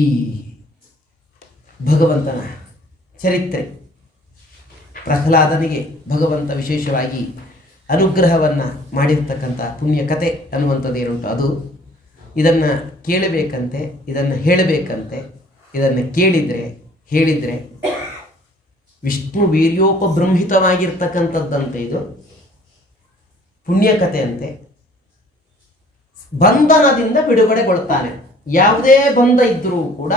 ಭಗವಂತನ ಚರಿತ್ರೆ, ಪ್ರಹ್ಲಾದನಿಗೆ ಭಗವಂತ ವಿಶೇಷವಾಗಿ ಅನುಗ್ರಹವನ್ನು ಮಾಡಿರ್ತಕ್ಕಂಥ ಪುಣ್ಯ ಕಥೆ ಅನ್ನುವಂಥದ್ದು ಏನುಂಟು ಅದು. ಇದನ್ನು ಕೇಳಬೇಕಂತೆ, ಇದನ್ನು ಹೇಳಬೇಕಂತೆ, ಇದನ್ನು ಕೇಳಿದರೆ ಹೇಳಿದರೆ ವಿಷ್ಣು ವೀರ್ಯೋಪಬೃಂಹಿತವಾಗಿರ್ತಕ್ಕಂಥದ್ದಂತೆ. ಇದು ಪುಣ್ಯಕಥೆ ಅಂತೆ. ಬಂಧನದಿಂದ ಬಿಡುಗಡೆಗೊಳ್ತಾನೆ. ಯಾವುದೇ ಬಂಧ ಇದ್ದರೂ ಕೂಡ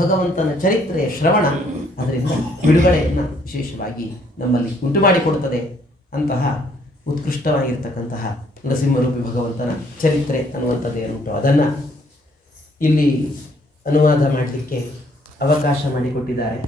ಭಗವಂತನ ಚರಿತ್ರೆಯ ಶ್ರವಣ ಅದರಿಂದ ಬಿಡುಗಡೆಯನ್ನು ವಿಶೇಷವಾಗಿ ನಮ್ಮಲ್ಲಿ ಉಂಟು ಮಾಡಿಕೊಡುತ್ತದೆ. ಅಂತಹ ಉತ್ಕೃಷ್ಟವಾಗಿರ್ತಕ್ಕಂತಹ ನರಸಿಂಹರೂಪಿ ಭಗವಂತನ ಚರಿತ್ರೆ ಅನ್ನುವಂಥದ್ದು ಏನುಂಟು ಅದನ್ನು ಇಲ್ಲಿ ಅನುವಾದ ಮಾಡಲಿಕ್ಕೆ ಅವಕಾಶ ಮಾಡಿಕೊಟ್ಟಿದ್ದಾರೆ.